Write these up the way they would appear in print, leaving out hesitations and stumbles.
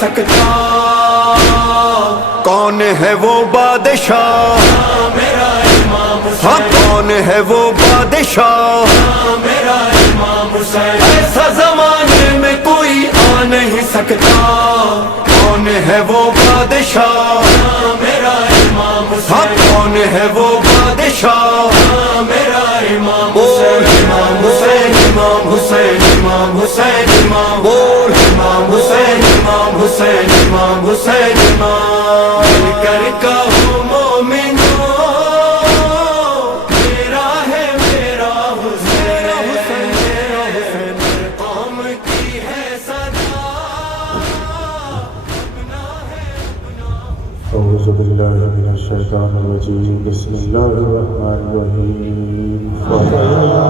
सकता। कौन है वो बादशाह मेरा इमाम हुसैन, हाँ कौन है वो बादशाह मेरा इमाम हुसैन, ऐसा जमाने में कोई आ नहीं सकता। कौन है वो बादशाह मेरा इमाम हुसैन, हाँ कौन है वो बादशाह मेरा इमाम हुसैन। इमाम हुसैन इमाम हुसैन इमाम हुसैन इमाम बोल इमाम हुसैन इमाम हुसैन इमाम हुसैन इमाम। मिलकर कहो मोमिनो मेरा है मेरा हुसैन, कौम की है सदा अपना है अपना। औज़ु बिल्लाहि मिनश शैतानिर रजीम, बिस्मिल्लाहिर रहमानिर रहीम। कफन है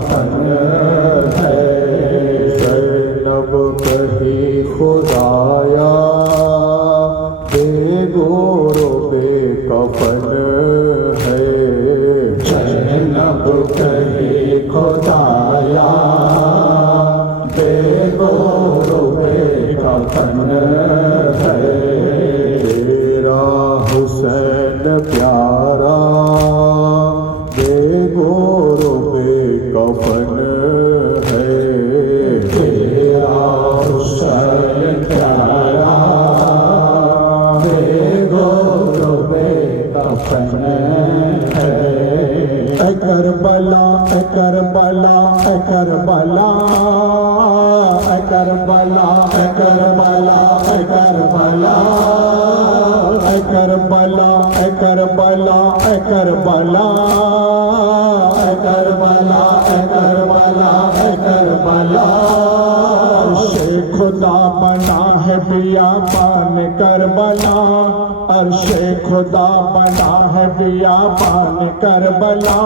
कफन है। ज़ैनब कही खुदाया बेगोरो बेकफन है। ज़ैनब कही खुदाया बेगोरो बेकफन है। तेरा हुसैन प्यारा बेगोरो बेकफन है। तेरा हुसैन प्यारा बेगोरो बेकफन है। ऐ करबला ऐ करबला ऐ करबला ऐ करबला ऐ करबला ऐ करबला ऐ करबला ऐ करबला ऐ करबला ऐ करबला ऐ करबला ऐ करबला। अर्शे खुदा बना है बियाबान करबला। अर्शे खुदा बना है बियाबान करबला।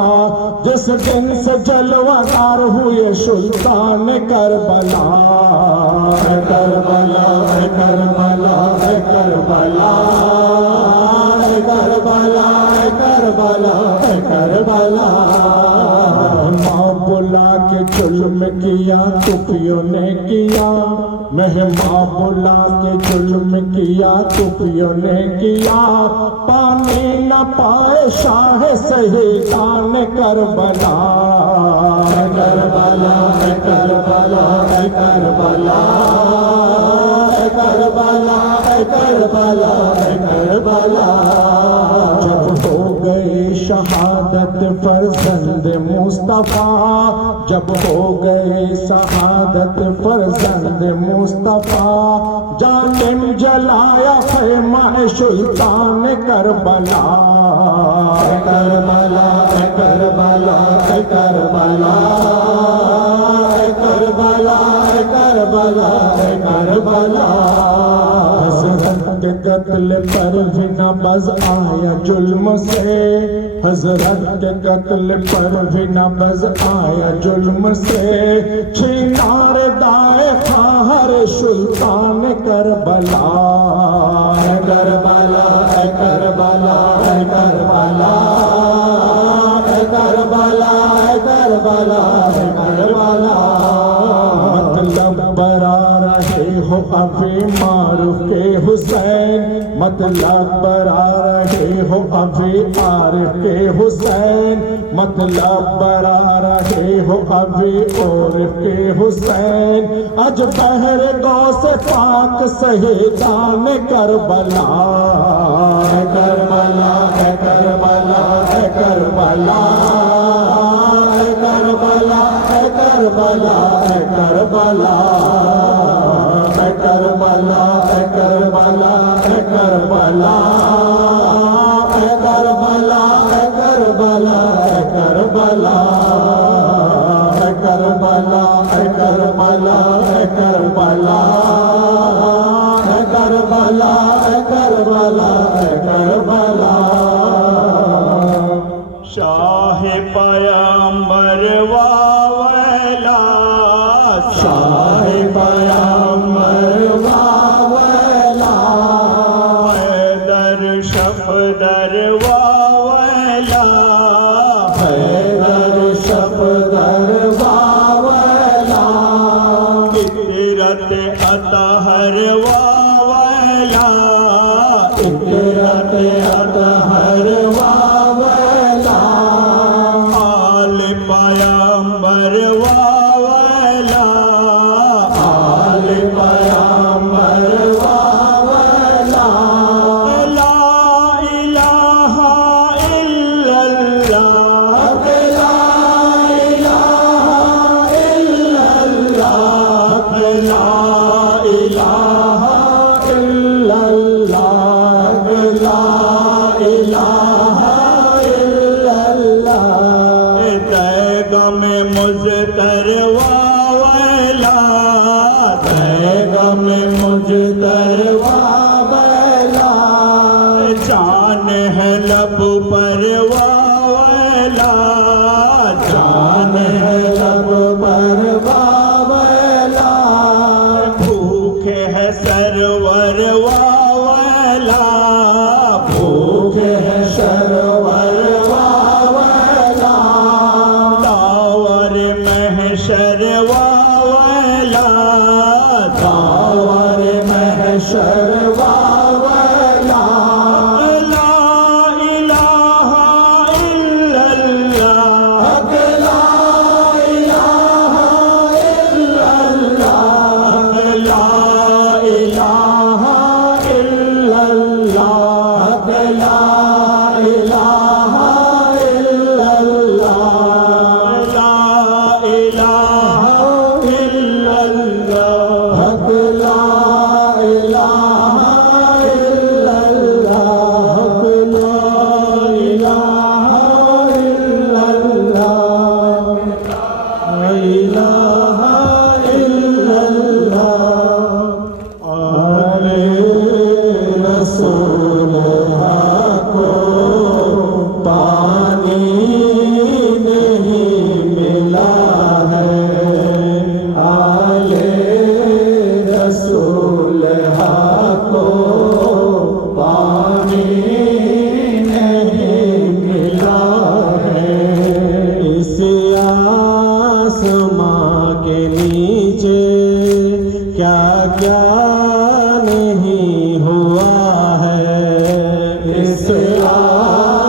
जिस दिन से जलवादार हुए सुल्तान करबला। है करबला है करबला है करबला है करबला है करबला है करबला। माँ बुला के जुल्म किया तुफियों ने किया। मेहमा बुला के जुल्म किया तुफियों ने किया। पानी न पाए शाह शहीदान करबला। है करबला है करबला है करबला है करबला है करबला है करबला। जब हो गई शहादत फरजंद मुस्तफा। जब हो गई शहादत फरजंद मुस्तफा। जालिम जलाया ख़ैमा सुल्तान करबला। है करबला है करबला है करबला है करबला है करबला है करबला। हज़रत के कत्ल पर भी न बज़ आया जुल्म से। हज़रत के कत्ल पर भी न बज़ आया जुल्म से। छिनार दाए खाहर सुल्तान करबला। है करबला है करबला है करबला है करबला है करबला है करबला। मतलब बरा रहे हो अभी मारूफ के हुसैन। मतलब बरा रहे हो अभी आरिफ के हुसैन। मतलब बरा रहे हो अभी और के हुसैन। अज बहर गौ से पाक शहीदान करबला। है करबला है करबला है करबला है करबला है करबला है करबला है करबला है करबला है करबला है करबला है करबला है करबला है करबला है करबला है करबला है करबला है करबला है करबला। शाह पयंबर वावला शाह पयंबर वावला। हैदर शफदर वावला हैदर शफदर वावला। इतरत अतहर वावला इतरत अतहर वावला। आल पयंबर वावला आल पयंबर वावला। ला इलाहा इल्लल्लाह ला इलाहा इल्लल्लाह। ला इलाहा इल्लल्लाह। ला इलाहा इल्लल्लाह। तैगम मुज़तर वावला पैगम मुझदर वावला। जान है लब पर वावला जान है महशर वावला दावर महशर वावला ला इलाहा इल्लल्लाह हक ला इलाहा इल्लल्लाह ला इलाहा इल्लल्लाह हक ला इलाहा इल्लल्लाह ला इलाहा इल्लल्लाह हक ला इलाहा इल्लल्लाह हक ला इलाहा इल्लल्लाह ला इलाहा इल्लल्लाह आले रसूल को पानी नहीं मिला है आले रसूल को पानी नहीं मिला है इस आसमां के नीचे क्या क्या नहीं हुआ है इस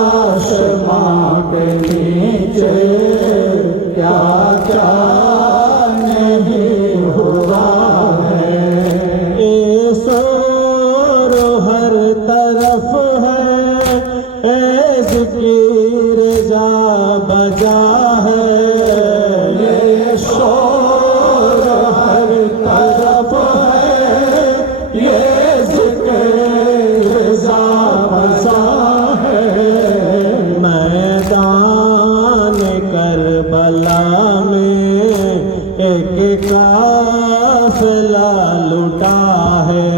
आसमां के नीचे क्या क्या नहीं हुआ है ये शोर हर तरफ है ए ज़िक्र जा बजा है ये शोर हर तरफ है ये ज़िक्र जा बजा है मैदान करबला में एक काफिला लुटा है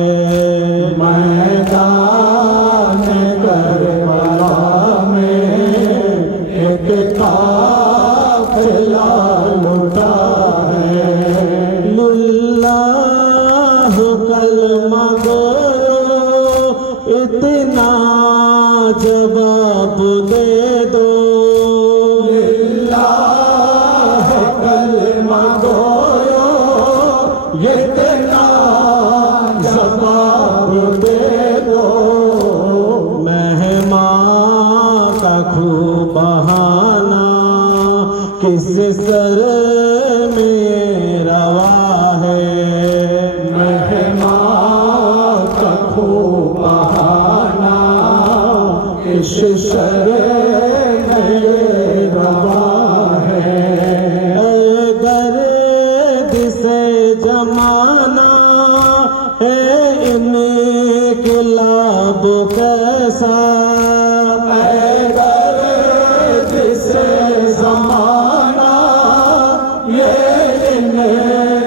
मैदान करबला में एक काफिला लुटा है लिल्लाह कलमा गो इतना जवाब दे दो लिल्लाह कलमा गो इतना जवाब दे दो मेहमान का खूब बहाना किस सर में रवा है मेहमान का खूब बहाना किस सर में रवा है गर्द से जमाना है इनकलाब कैसा गर्द से जमाना ये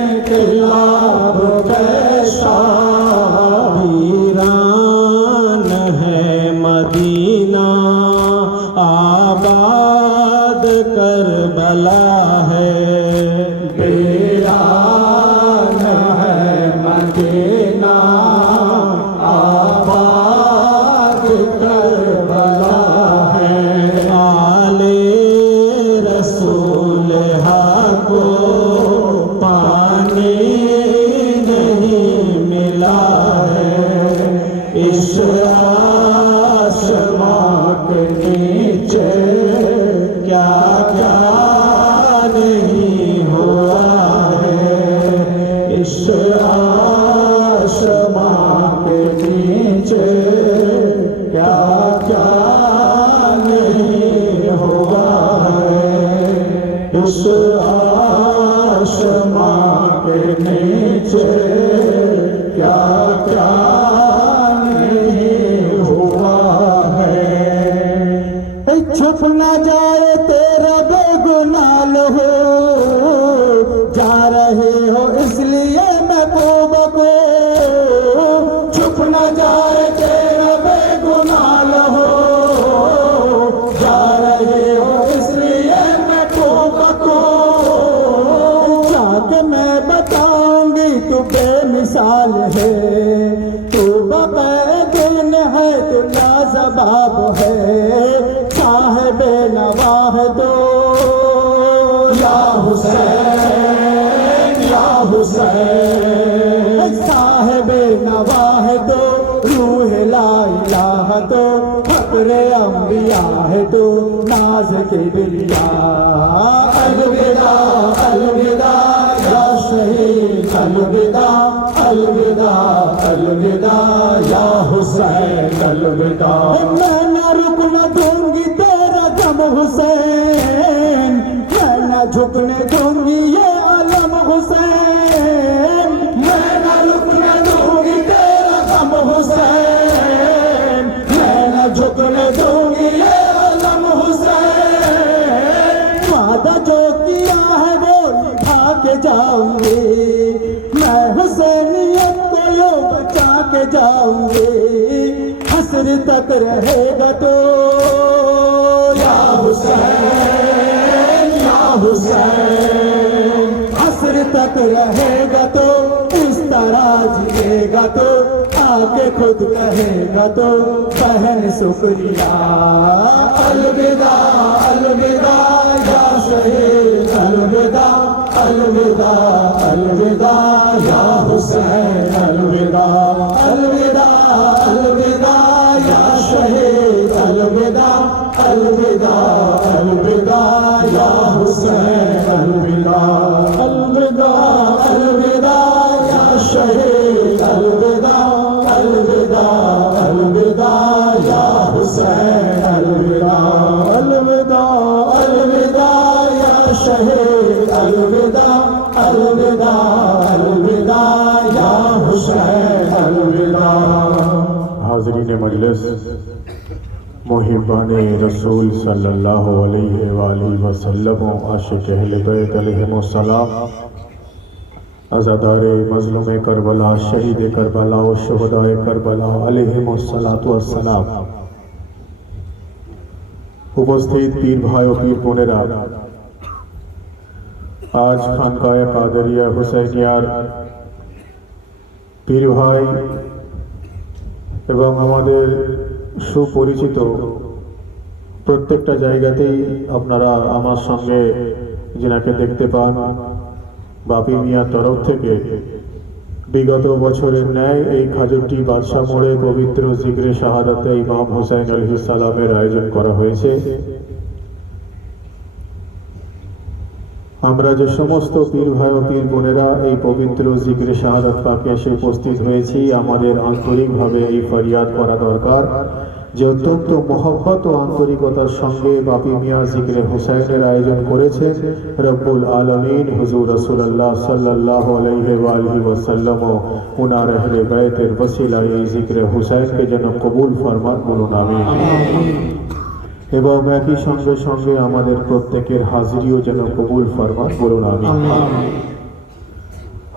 इनकलाब कैसा वीरान है मदीना आबाद करबला है वीरान है मदीना आबाद करबला है आले रसूल को पानी नहीं मिला है इस आसमां के नीचे क्या क्या नहीं हुआ है इस आसमां के नीचे क्या क्या नहीं हुआ है इस आसमां के नीचे क्या क्या नहीं हुआ है छुप न जाए तेरा बेगुनाह हो जा रहे हो इसलिए महबूब को छुप न जाए तेरा बेगुनाह हो जा रहे हो इसलिए महबूब को जाके मैं बताऊंगी तू बेमिसाल है तू बक़ैदीन है तू लाजवाब है साहिब नवाह दो या हुसैन हुसैन साहिबे नवाह तो रूह ला इलाहा तो फक्रे अंबिया है तो नाज के बिलिया अलविदा अलविदा या शहीद अलविदा अलविदा अलविदा या हुसैन अलविदा मैं न रुक न दूंगी तेरा गम हुसैन मैं न झुकने दूंगी ये आलम हुसैन मैं न रुक न दूंगी तेरा गम हुसैन मैं न झुकने दूंगी ये आलम हुसैन वादा जो किया है वो निभा के जाऊंगी मैं हुसैनियत को यूं बचा के जाऊंगी हसर तक रहेगा तो या हुसैन हसर तक रहेगा तो इस तरह जिएगा तो आके खुद कहेगा तो बहन शुक्रिया अलविदा अलविदा या शहीद अलविदा अलविदा अलविदा या हुसैन अलविदा अलविदा अलविदा या शहीद अलविदा अलविदा अलविदा या हुसैन अलविदा अलविदा अलविदा या शहीद अलविदा अलविदा अलविदा या हुसैन अलविदा अलविदा अलविदा या शहीद अलविदा अलविदा अलविदा या हुसैन अलविदा। हाज़रीन मजलिस, मुहिब्बान रसूल सल्लल्लाहु अलैहि वसल्लम आशिक़ अहले बैत अलैहिमुस्सलाम, अज़ादार मज़लूम करबला, शहीद करबला और शुहदाए करबला अलैहिमुस्सलातु वस्सलाम, उपस्थित पीर भाइयों पीर बोनेरा, आज खानकाए कादरिया हुसैनियार पीर भाई এবং আমাদের সুপরিচিত প্রত্যেকটা জায়গাতেই আপনারা আমার সঙ্গে যিনাকে দেখতে পান, বাপি মিয়ার তরফ থেকে বিগত বছরের ন্যায় এই খাজুরটি বাদশাহ মোড়ে পবিত্র জিগরে শাহাদাতে ইমাম হুসাইন আলাইহিস সালামের আয়োজন করা হয়েছে। আমরা যে সমস্ত পীর ভাই ও পীর বোনেরা এই পবিত্র জিগরে শাহাদাত পাকে এসে উপস্থিত হয়েছি, আমাদের আন্তরিকভাবে এই ফরিয়াদ করা দরকার যে অত্যন্ত মহব্বত ও আন্তরিকতার সঙ্গে বাপি মিয়া জিগরে হুসাইনের আয়োজন করেছেন রব্বুল আলামিন হুজুর রাসূলুল্লাহ সাল্লাল্লাহু আলাইহি ওয়াসাল্লাম ওনার আহলে বাইতের ওসিলায় এই জিগরে হুসাইনকে যেন কবুল ফরমান, বলুন আমিন। এবং একই সঙ্গে সঙ্গে আমাদের প্রত্যেকের হাজিরিও যেন কবুল ফরমান, বলুন আমিন।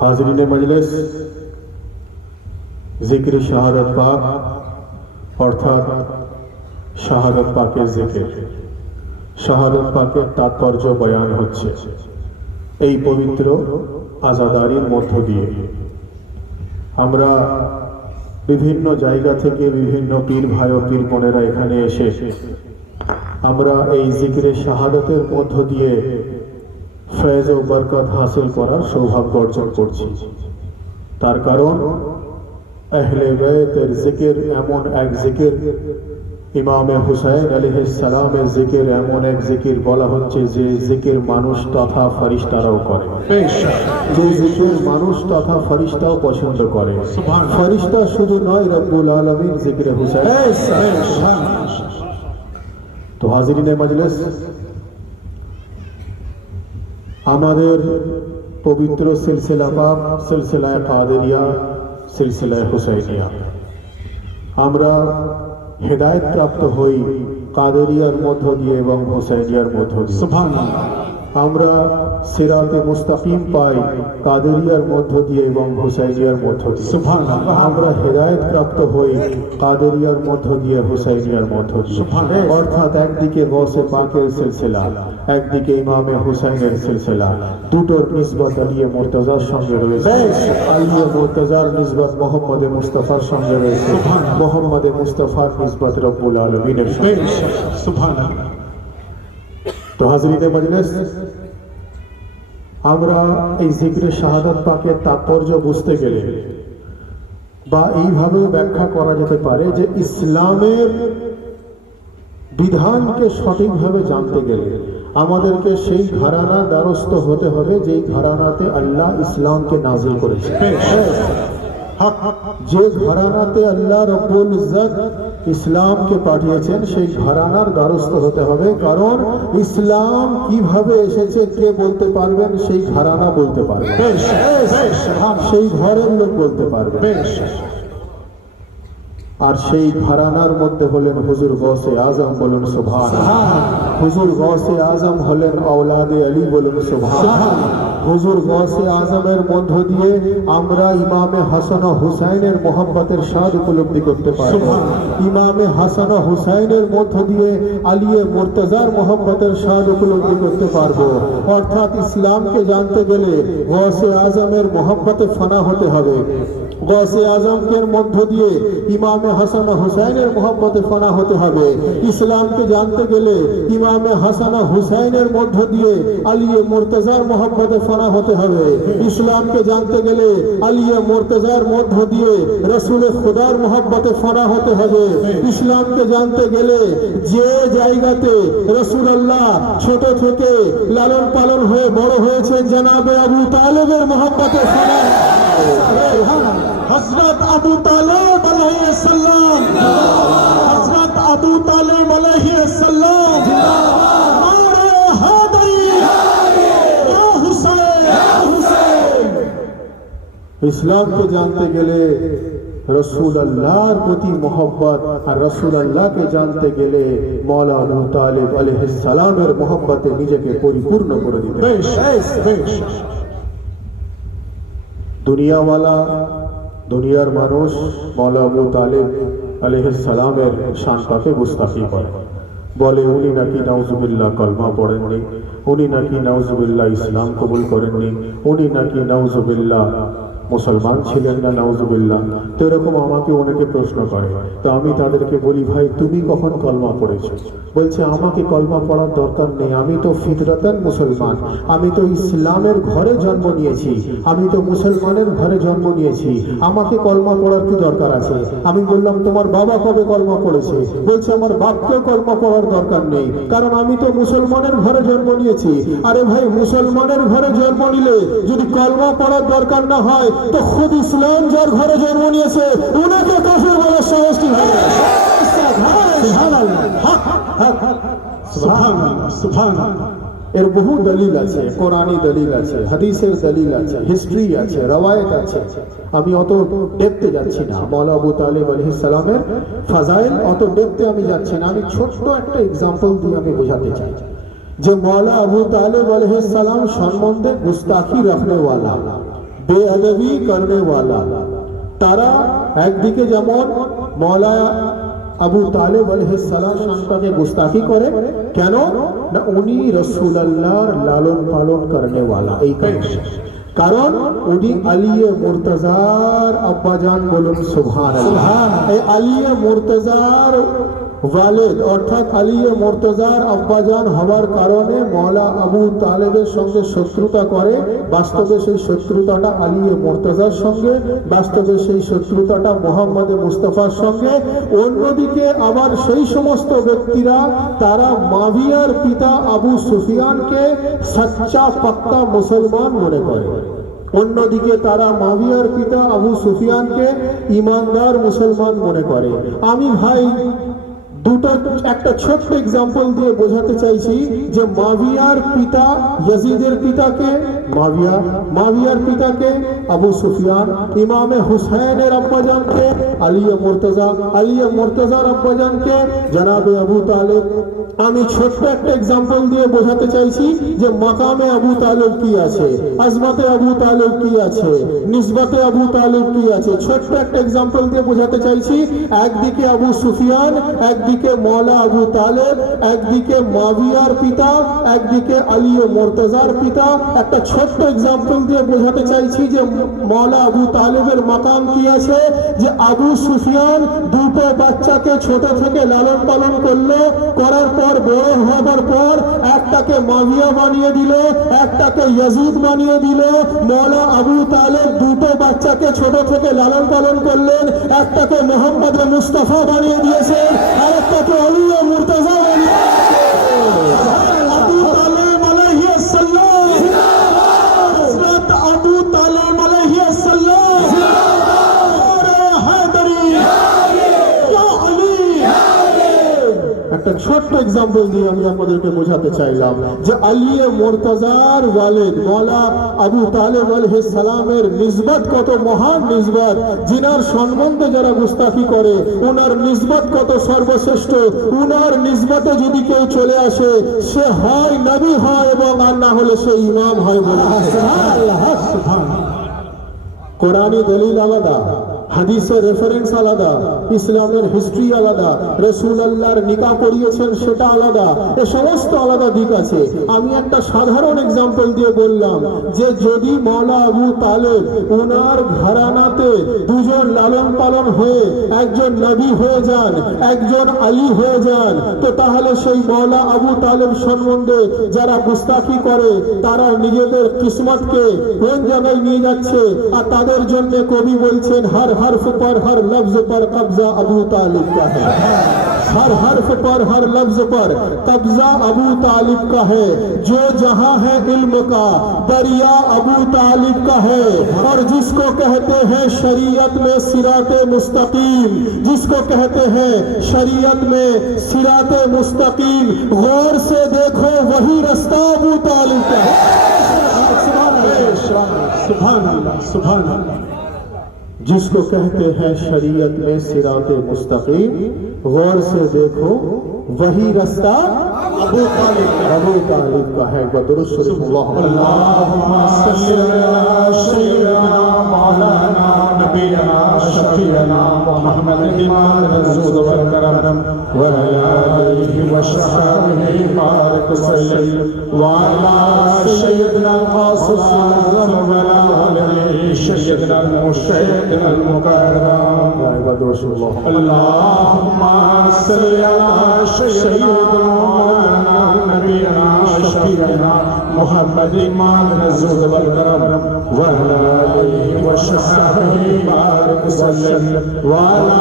হাজিরিনে মজলিস, জিকরে শাহাদাত পাক অর্থাৎ শাহাদাত পাকের জিকির, শাহাদাত পাকের তাৎপর্য বয়ান হচ্ছে এই পবিত্র আজাদারির মধ্য দিয়ে। আমরা বিভিন্ন জায়গা থেকে বিভিন্ন পীর ভাই ও পীর বোনেরা এখানে এসে আমরা এই জিকিরে শাহাদাতের মধ্য দিয়ে ফয়েজ ও বরকত হাসিল করার সৌভাগ্য অর্জন করছি। তার কারণ আহলে বাইতের জিকির এমন এক জিকির, ইমামে হুসাইন আলাইহিস সালামের জিকির এমন এক জিকির বলা হচ্ছে যে জিকির মানুষ তথা ফেরেশতারাও করে, যে জিকির মানুষ তথা ফেরেশতাও পছন্দ করে। ফেরেশতা শুধু নয়, রব্বুল আলামিন জিকিরে হুসাইন। তো হাজিরিনে মজলিস, আমাদের পবিত্র সিলসিলা পাক, সিলসিলায়ে কাদেরিয়া, সিলসিলায়ে হুসাইনিয়া, আমরা হেদায়েত প্রাপ্ত হই কাদেরিয়ার মধ্য দিয়ে এবং হুসাইনিয়ার মধ্য দিয়ে। সুবহানাল্লাহ। আমরা সিরাতে মুস্তাকিম পাই কাদেরিয়ার মধ্য দিয়ে এবং হুসাইনিয়ার মধ্য দিয়ে। সুবহানাল্লাহ। আমরা হেদায়েত প্রাপ্ত হই কাদেরিয়ার মধ্য দিয়ে, হুসাইনিয়ার মধ্য দিয়ে। সুবহানাল্লাহ। অর্থাৎ একদিকে গৌসে পাকের সিলসিলা, একদিকে ইমামে হুসাইনের সিলসিলা, দুটোর নিসবত আলিয়ে মুর্তজার সঙ্গে রয়েছে। আলিয়ে মুর্তজার নিসবত মোহাম্মদে মুস্তাফার সঙ্গে রয়েছে, মোহাম্মদে মুস্তাফার নিসবত রব্বুল আলামিনের সঙ্গে। সুবহানাল্লাহ। তো হাজরিনে মজলিস, আমরা এই জিক্রে শাহাদাত পাকের তাৎপর্য বুঝতে গেলে বা এইভাবে ব্যাখ্যা করা যেতে পারে যে ইসলামের বিধানকে সঠিকভাবে জানতে গেলে আমাদেরকে সেই ঘরানা দ্বারস্থ হতে হবে যেই ঘরানাতে আল্লাহ ইসলামকে নাজিল করেছে। যে ঘরানাতে আল্লাহ রব্বুল ইজ্জত ইসলামকে পাঠিয়েছেন সেই ঘরানার দ্বারস্থ হতে হবে, কারণ ইসলাম কিভাবে এসেছে কে বলতে পারবেন? সেই ঘরানা বলতে পারবে, সেই ঘরের লোক বলতে পারবে। আর সেই ঘরানার মধ্যে হলেন হুজুর গৌসে আজম, বলুন সুবহানাল্লাহ। হুজুর গৌসে আজম হলেন औलादे আলী, বলুন সুবহানাল্লাহ। হুজুর গৌসে আজমের মধ্য দিয়ে আমরা ইমামে হাসান ও হুসাইনের মোহাম্মতের স্বাদ উপলব্ধি করতে পারব। ইমামে হাসান ও হুসাইনের মধ্য দিয়ে আলিয়ে মুর্তজার মোহাম্মতের স্বাদ উপলব্ধি করতে পারব। অর্থাৎ ইসলামকে জানতে গেলে গৌসে আজমের মোহাম্মতে ফানা হতে হবে। গৌসে আজমকে মধ্য দিয়ে ইমামে হাসান ও হুসাইনের মোহাম্মতে ফানা হতে হবে। ইসলামকে জানতে গেলে ইমামে হাসান ও হুসাইনের মধ্য দিয়ে আলিয়ে মুর্তজার মোহাম্মতে ফানা হতে হবে। ইসলামকে জানতে গেলে আলিয়ে মুর্তজার মধ্য দিয়ে রসুল খুদার মোহাম্মতে ফানা হতে হবে। ইসলামকে জানতে গেলে যে জায়গাতে রাসূলুল্লাহ ছোট থেকে লালন পালন হয়ে বড় হয়েছে জনাবে আবু তালেবের মোহাম্মতে ফানা। হযরত আবু তালেব আলাইহিস সালাম, হযরত আবু তালেব আলাইহিস সালাম, নারে হায়দারি, ইয়া হুসাইন, ইয়া হুসাইন। ইসলামকে জানতে গেলে রাসূলুল্লাহর প্রতি মোহব্বত, আর রাসূলুল্লাহকে জানতে গেলে মওলা আবু তালেব আলাইহিস সালামের মোহব্বতে নিজেকে পরিপূর্ণ করে দিতে। দুনিয়াওয়ালা, দুনিয়ার মানুষ মওলা আবু তালেব আলাইহিস সালামের শানটাকে গুস্তাখি করে, বলে উনি নাকি নাউজুবিল্লাহ কলমা পড়েননি, উনি নাকি নাউজুবিল্লাহ ইসলাম কবুল করেননি, উনি নাকি নাউজুবিল্লাহ মুসলমান ছিলেন না, নাউজুবিল্লাহ। তো এরকম আমাকে অনেকে প্রশ্ন করে, তো আমি তাদেরকে বলি, ভাই তুমি কখন কলমা পড়েছো? বলছে আমাকে কলমা পড়ার দরকার নেই, আমি তো ফিতরাতান মুসলমান, আমি তো ইসলামের ঘরে জন্ম নিয়েছি, আমি তো মুসলমানের ঘরে জন্ম নিয়েছি, আমাকে কলমা পড়ার কি দরকার আছে? আমি বললাম তোমার বাবা কবে কলমা পড়েছে? বলছে আমার বাপকেও কলমা পড়ার দরকার নেই, কারণ আমি তো মুসলমানের ঘরে জন্ম নিয়েছি। আরে ভাই, মুসলমানের ঘরে জন্ম নিলে যদি কলমা পড়ার দরকার না হয় তো খুদ ইসলাম যার ঘরে জন্ম নিয়েছে উনাকে কাফের বলার সাহস কি হবে? এর বহু দলিল আছে, কোরআনী দলিল আছে, হাদিসের দলিল আছে, হিস্ট্রি আছে, রওয়ায়াত আছে। আমি অত ডেপতে যাচ্ছি না, মওলা আবু তালেব আলাইহিস সালামের ফাজাইল অত ডেপতে আমি যাচ্ছি না। আমি ছোট্ট একটা এক্সাম্পল দিয়ে আমি বোঝাতে চাই যে মওলা আবু তালেব আলাইহিস সালাম সম্বন্ধে গুস্তাখি রাখনে ওয়ালা, বেअदबी करने वाला, তারা একদিকে যেমন মওলা আবু তালেব আলাইহিস সালাম সন্তানকে গুস্তাখি করে, কেন না উনি রাসূলুল্লাহর লালন পালন করনে वाला, এই কারণ উনি আলিয়ে মুর্তজার আব্বাজান, বলুন সুবহানাল্লাহ। এই আলিয়ে মুর্তজার ওয়ালিদ অর্থাৎ আলিয়ে মুর্তজার আব্বাজান হওয়ার কারণে মওলা আবু তালেবের সঙ্গে শত্রুতা করে। বাস্তবে সেই শত্রুতাটা আলিয়ে মুর্তজার সঙ্গে, বাস্তবে সেই শত্রুতাটা মুহাম্মদ মুস্তাফার সঙ্গে। অন্যদিকে আবার সেই সমস্ত ব্যক্তিরা তারা মাবিয়ার পিতা আবু সুফিয়ানকে সচ্চা পাক্কা মুসলমান মনে করে, অন্যদিকে তারা মাবিয়ার পিতা আবু সুফিয়ানকে ইমানদার মুসলমান মনে করে। আমি ভাই দুটো একটা ছোট্ট এক্সাম্পল দিয়ে বোঝাতে চাইছি যে মাবিয়ার পিতা ইয়াজিদের পিতাকে মাবিয়া, মাবিয়ার পিতাকে আবু সুফিয়ান, ইমামে হুসাইনের আব্বাজানকে আলিয়ে মুর্তজা, আলিয়ে মুর্তজার আব্বাজানকে জনাবে আবু তালেব। আমি ছোট্ট একটা এক্সাম্পল দিয়ে বোঝাতে চাইছি যে মাকামে আবু তালেব কি আছে, আজমতে আবু তালেব কি আছে, নিসবতে আবু তালেব কি আছে। ছোট্ট একটা এক্সাম্পল দিয়ে বোঝাতে চাইছি, একদিকে আবু সুফিয়ান, একদিকে মওলা আবু তালেব, একদিকে মাবিয়ার পিতা, একদিকে আলিয়ে মুর্তজার পিতা। একটা ছোট্ট এক্সাম্পল দিয়ে বোঝাতে চাইছি যে মওলা আবু তালেবের মাকাম কি আছে, যে আবু সুফিয়ান দুটো বাচ্চাকে ছোট থেকে লালন পালন করলো, করার পর বড় হবার পর একটাকে মাবিয়া বানিয়ে দিল, একটাকে ইয়াজিদ বানিয়ে দিল। মৌলা আবু তালেব দুটো বাচ্চাকে ছোট থেকে লালন পালন করলেন, একটাকে মোহাম্মদ মুস্তাফা বানিয়ে দিয়েছেন, আর একটাকে আলী মুর্তজা বানিয়ে আবু তালেব আলাইহিস সালাম, হযরত আবু তালেব আলাইহিস সালাম, একটা ছোট্ট এক্সাম্পল দিয়ে আমি আপনাদেরকে বোঝাতে চাইলাম যে আলী মুর্তজার ওয়ালিদ মৌলা আবু তালেব আলাইহিস সালামের নিসবত কত মহান নিসবত, জিনার সম্বন্ধে যারা গুস্তাখি করে ওনার নিসবত কত সর্বশ্রেষ্ঠ। ওনার নিসবতে যদি কেউ চলে আসে সে হয় নবী হয় এবং আর না হলে সে ইমাম হয় বলে। কোরআনী দলিল আলাদা, হাদিসের রেফারেন্স আলাদা, ইসলামের হিস্ট্রি আলাদা, রাসূলুল্লাহর নিকাহ করিয়েছেন সেটা আলাদা, এ সমস্ত আলাদা দিক আছে। আমি একটা সাধারণ এক্সাম্পল দিয়ে বললাম যে যদি মৌলা আবু তালেব ওনার ঘরানাতে দুজন লালন পালন হয়ে একজন নবী হয়ে যান, একজন আলী হয়ে যান, তো তাহলে সেই মৌলা আবু তালেব সম্বন্ধে যারা গুস্তাখি করে তারা নিজেদের কিসমতকে কোন জায়গায় নিয়ে যাচ্ছে। আর তাদের জন্য কবি বলছেন हर हर्फ पर हर लफ्ज पर कब्जा अबू तालिब का है, हर हर्फ पर हर लफ्ज पर कब्जा अबू तालिब का है, जो जहां है इल्म का दरिया अबू तालिब का है। और जिसको कहते हैं शरीयत में सिराते मुस्तकीम, जिसको कहते हैं शरीयत में सिराते मुस्तकीम, गौर से देखो वही रास्ता अबू तालिब का है। सुभान अल्लाह, सुभान अल्लाह। जिसको कहते हैं शरीयत में सिराते मुस्तकीम, गौर से देखो वही रास्ता अबू तालिब का है। अल्लाहुम्मा सल्ली अला सय्यिदना मौलाना नबीना शफीअना मुहम्मद इमाम रसूल वल करम व अला आलिहि व सहाबिहि बारिक सल्लल्लाहु व अला सय्यिदना ग़ौसुल आज़म व अला आलिहि सय्यिदना मुशय्यिदना मुकर्रम। अल्लाहुम्मा सल्ली अला सय्यिदना मौलाना नबीना शफीअना मुहम्मद इमाम रसूल वल करम व अला आलिहि व सहाबिहि बारिक सल्लल्लाहु व अला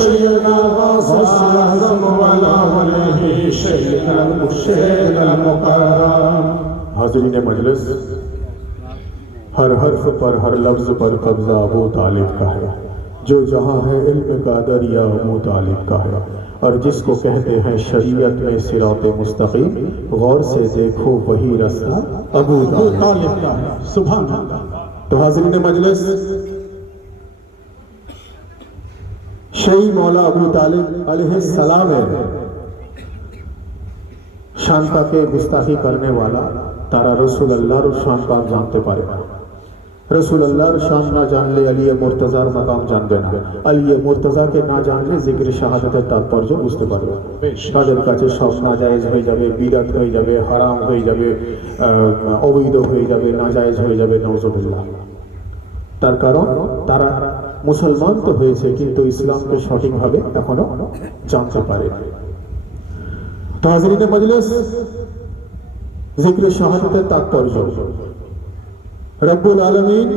सय्यिदना ग़ौसुल आज़म व अला आलिहि सय्यिदना मुशय्यिदना मुकर्रम। हाज़रीन मजलिस, हर हर्फ पर हर लफ्ज पर कब्जा अबू तालिब का है, जो जहां है इल्म का दरिया अबू तालिब का है। और जिसको कहते हैं शरीयत में सिराते मुस्तकीम, गौर से देखो वही रास्ता अबू तालिब का है। सुभान अल्लाह। तो हाज़रीन मजलिस, সেই মৌলা আবু তালিব আলাইহিস সালামের শানটাকে গুস্তাখি करने वाला তারা রাসূলুল্লাহর শান কা জানতে পারে না। রাসূলুল্লাহর শান না জানলে আলী মুর্তজার মাকাম জানবে না, আলী মুর্তজাকে না জানলে জিকির শাহাদাতের তাৎপর্য বুঝতে পারবে না। তাদের কাছে সব নাজায়েজ হয়ে যাবে, বিদআত হয়ে যাবে, হারাম হয়ে যাবে, অবৈধ হয়ে যাবে, নাজায়েজ হয়ে যাবে, নাউজুবিল্লাহ। তার কারণ তারা মুসলমান তো হয়েছে কিন্তু ইসলামকে সঠিকভাবে এখনো জানতে পারে না। তো হাজরিনে মজলিস, জিকির শাহাদাতের তাৎপর্য রব্বুল আলামিন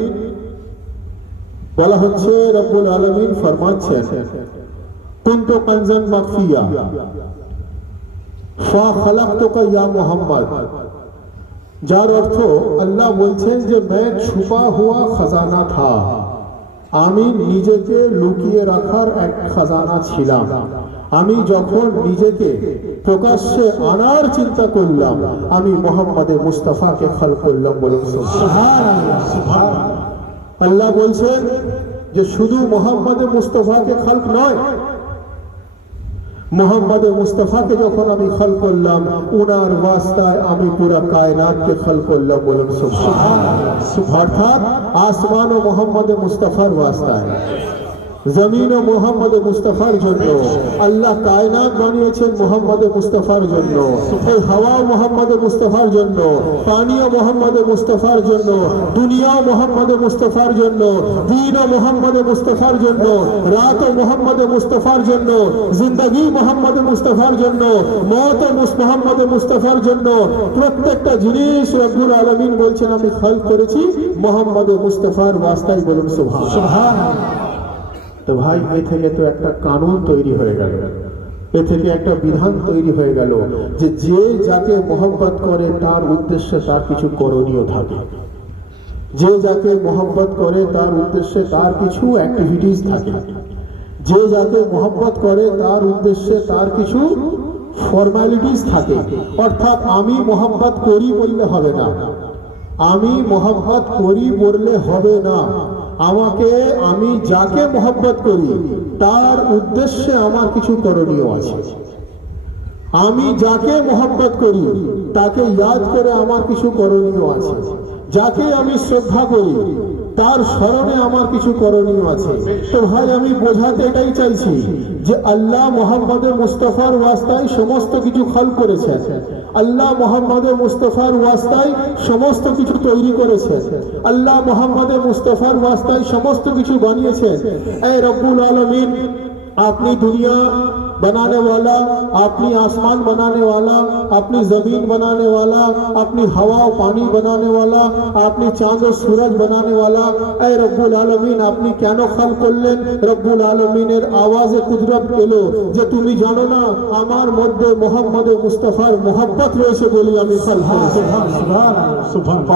বলা হচ্ছে, রব্বুল আলামিন ফরমাচ্ছেন কুনতু কানজান মাখফিয়া ফা খালাকতুকা ইয়া মুহাম্মদ, যার অর্থ আল্লাহ বলছেন যে मैं छुपा हुआ खजाना था, আমি নিজেকে লুকিয়ে রাখার এক খাজানা ছিলাম। আমি যখন নিজেকে প্রকাশ্যে আনার চিন্তা করলাম, আমি মুহাম্মদে মুস্তাফাকে খালক করলাম। বলুন সুবহানাল্লাহ, সুবহানাল্লাহ। আল্লাহ বলছেন যে শুধু মুহাম্মদে মুস্তাফাকে খালক নয়, মুহাম্মদে মুস্তাফাকে যখন আমি খালক করলাম, উনার ওয়াস্তায় আমি পুরো কায়নাতকে খালক করলাম। বলুন সুবহানাল্লাহ। অর্থাৎ আসমান ও মুহাম্মদে মুস্তাফার ওয়াস্তায়। জমিন ও মোহাম্মদ মুস্তাফার জন্য, আল্লাহ কায়নাত বানিয়েছেন মোহাম্মদ মুস্তাফার জন্য, এই হাওয়া মোহাম্মদ মুস্তাফার জন্য, পানিও মোহাম্মদ মুস্তাফার জন্য, দুনিয়াও মোহাম্মদ মুস্তাফার জন্য, দিন ও মোহাম্মদ মুস্তাফার জন্য, রাত ও মোহাম্মদ মুস্তাফার জন্য, জিন্দগি মোহাম্মদ মুস্তাফার জন্য, মত ও মোহাম্মদ মুস্তাফার জন্য। প্রত্যেকটা জিনিস রব্বুল আলামিন বলছেন আমি খালক করেছি মোহাম্মদ মুস্তাফার ওয়াস্তায়, বলুন সুবহান। তো ভাই এ থেকে তো একটা কানুন তৈরি হয়ে গেল, এ থেকে একটা বিধান তৈরি হয়ে গেল যে যে যাকে মোহাম্মত করে তার উদ্দেশ্যে তার কিছু করণীয় থাকে, যে যাকে মোহাম্মত করে তার উদ্দেশ্যে তার কিছু অ্যাক্টিভিটিস থাকে, যে যাকে মোহাম্মত করে তার উদ্দেশ্যে তার কিছু ফর্মালিটিস থাকে। অর্থাৎ আমি মোহাম্মত করি বললে হবে না, আমি মোহাম্মত করি বললে হবে না, আমাকে আমি যাকে মোহাম্মত করি তার উদ্দেশ্যে আমার কিছু করণীয় আছে। আমি যাকে মোহাম্মত করি তাকে ইয়াদ করে আমার কিছু করণীয় আছে। যাকে আমি শ্রদ্ধা করি তার স্মরণে আমার কিছু করণীয় আছে। তো ভাই আমি বোঝাতে এটাই চাইছি যে আল্লাহ মোহাম্মদ মুস্তাফার ওয়াস্তায় সমস্ত কিছু খালক করেছেন, আল্লাহ মোহাম্মদ মুস্তাফার ওয়াস্তায় সমস্ত কিছু তৈরি করেছেন, আল্লাহ মোহাম্মদ মুস্তাফার ওয়াস্তায় সমস্ত কিছু বানিয়েছেন। এই রব্বুল আলামিন, আপনি দুনিয়া बनाने वाला, अपनी आसमान बनाने वाला, अपनी जमीन बनाने वाला, अपनी हवा और पानी बनाने वाला, अपनी चांद और सूरज बनाने वाला। ऐ रब्बुल आलमीन আপনি কেন খালক করলেন? রব্বুল আলমিনের আওয়াজে কুদরত এলো যে তুমি জানো না আমার মধ্যে মোহাম্মদ মুস্তাফার মোহাব্বত রয়েছে বলি আমি খালক করেছি।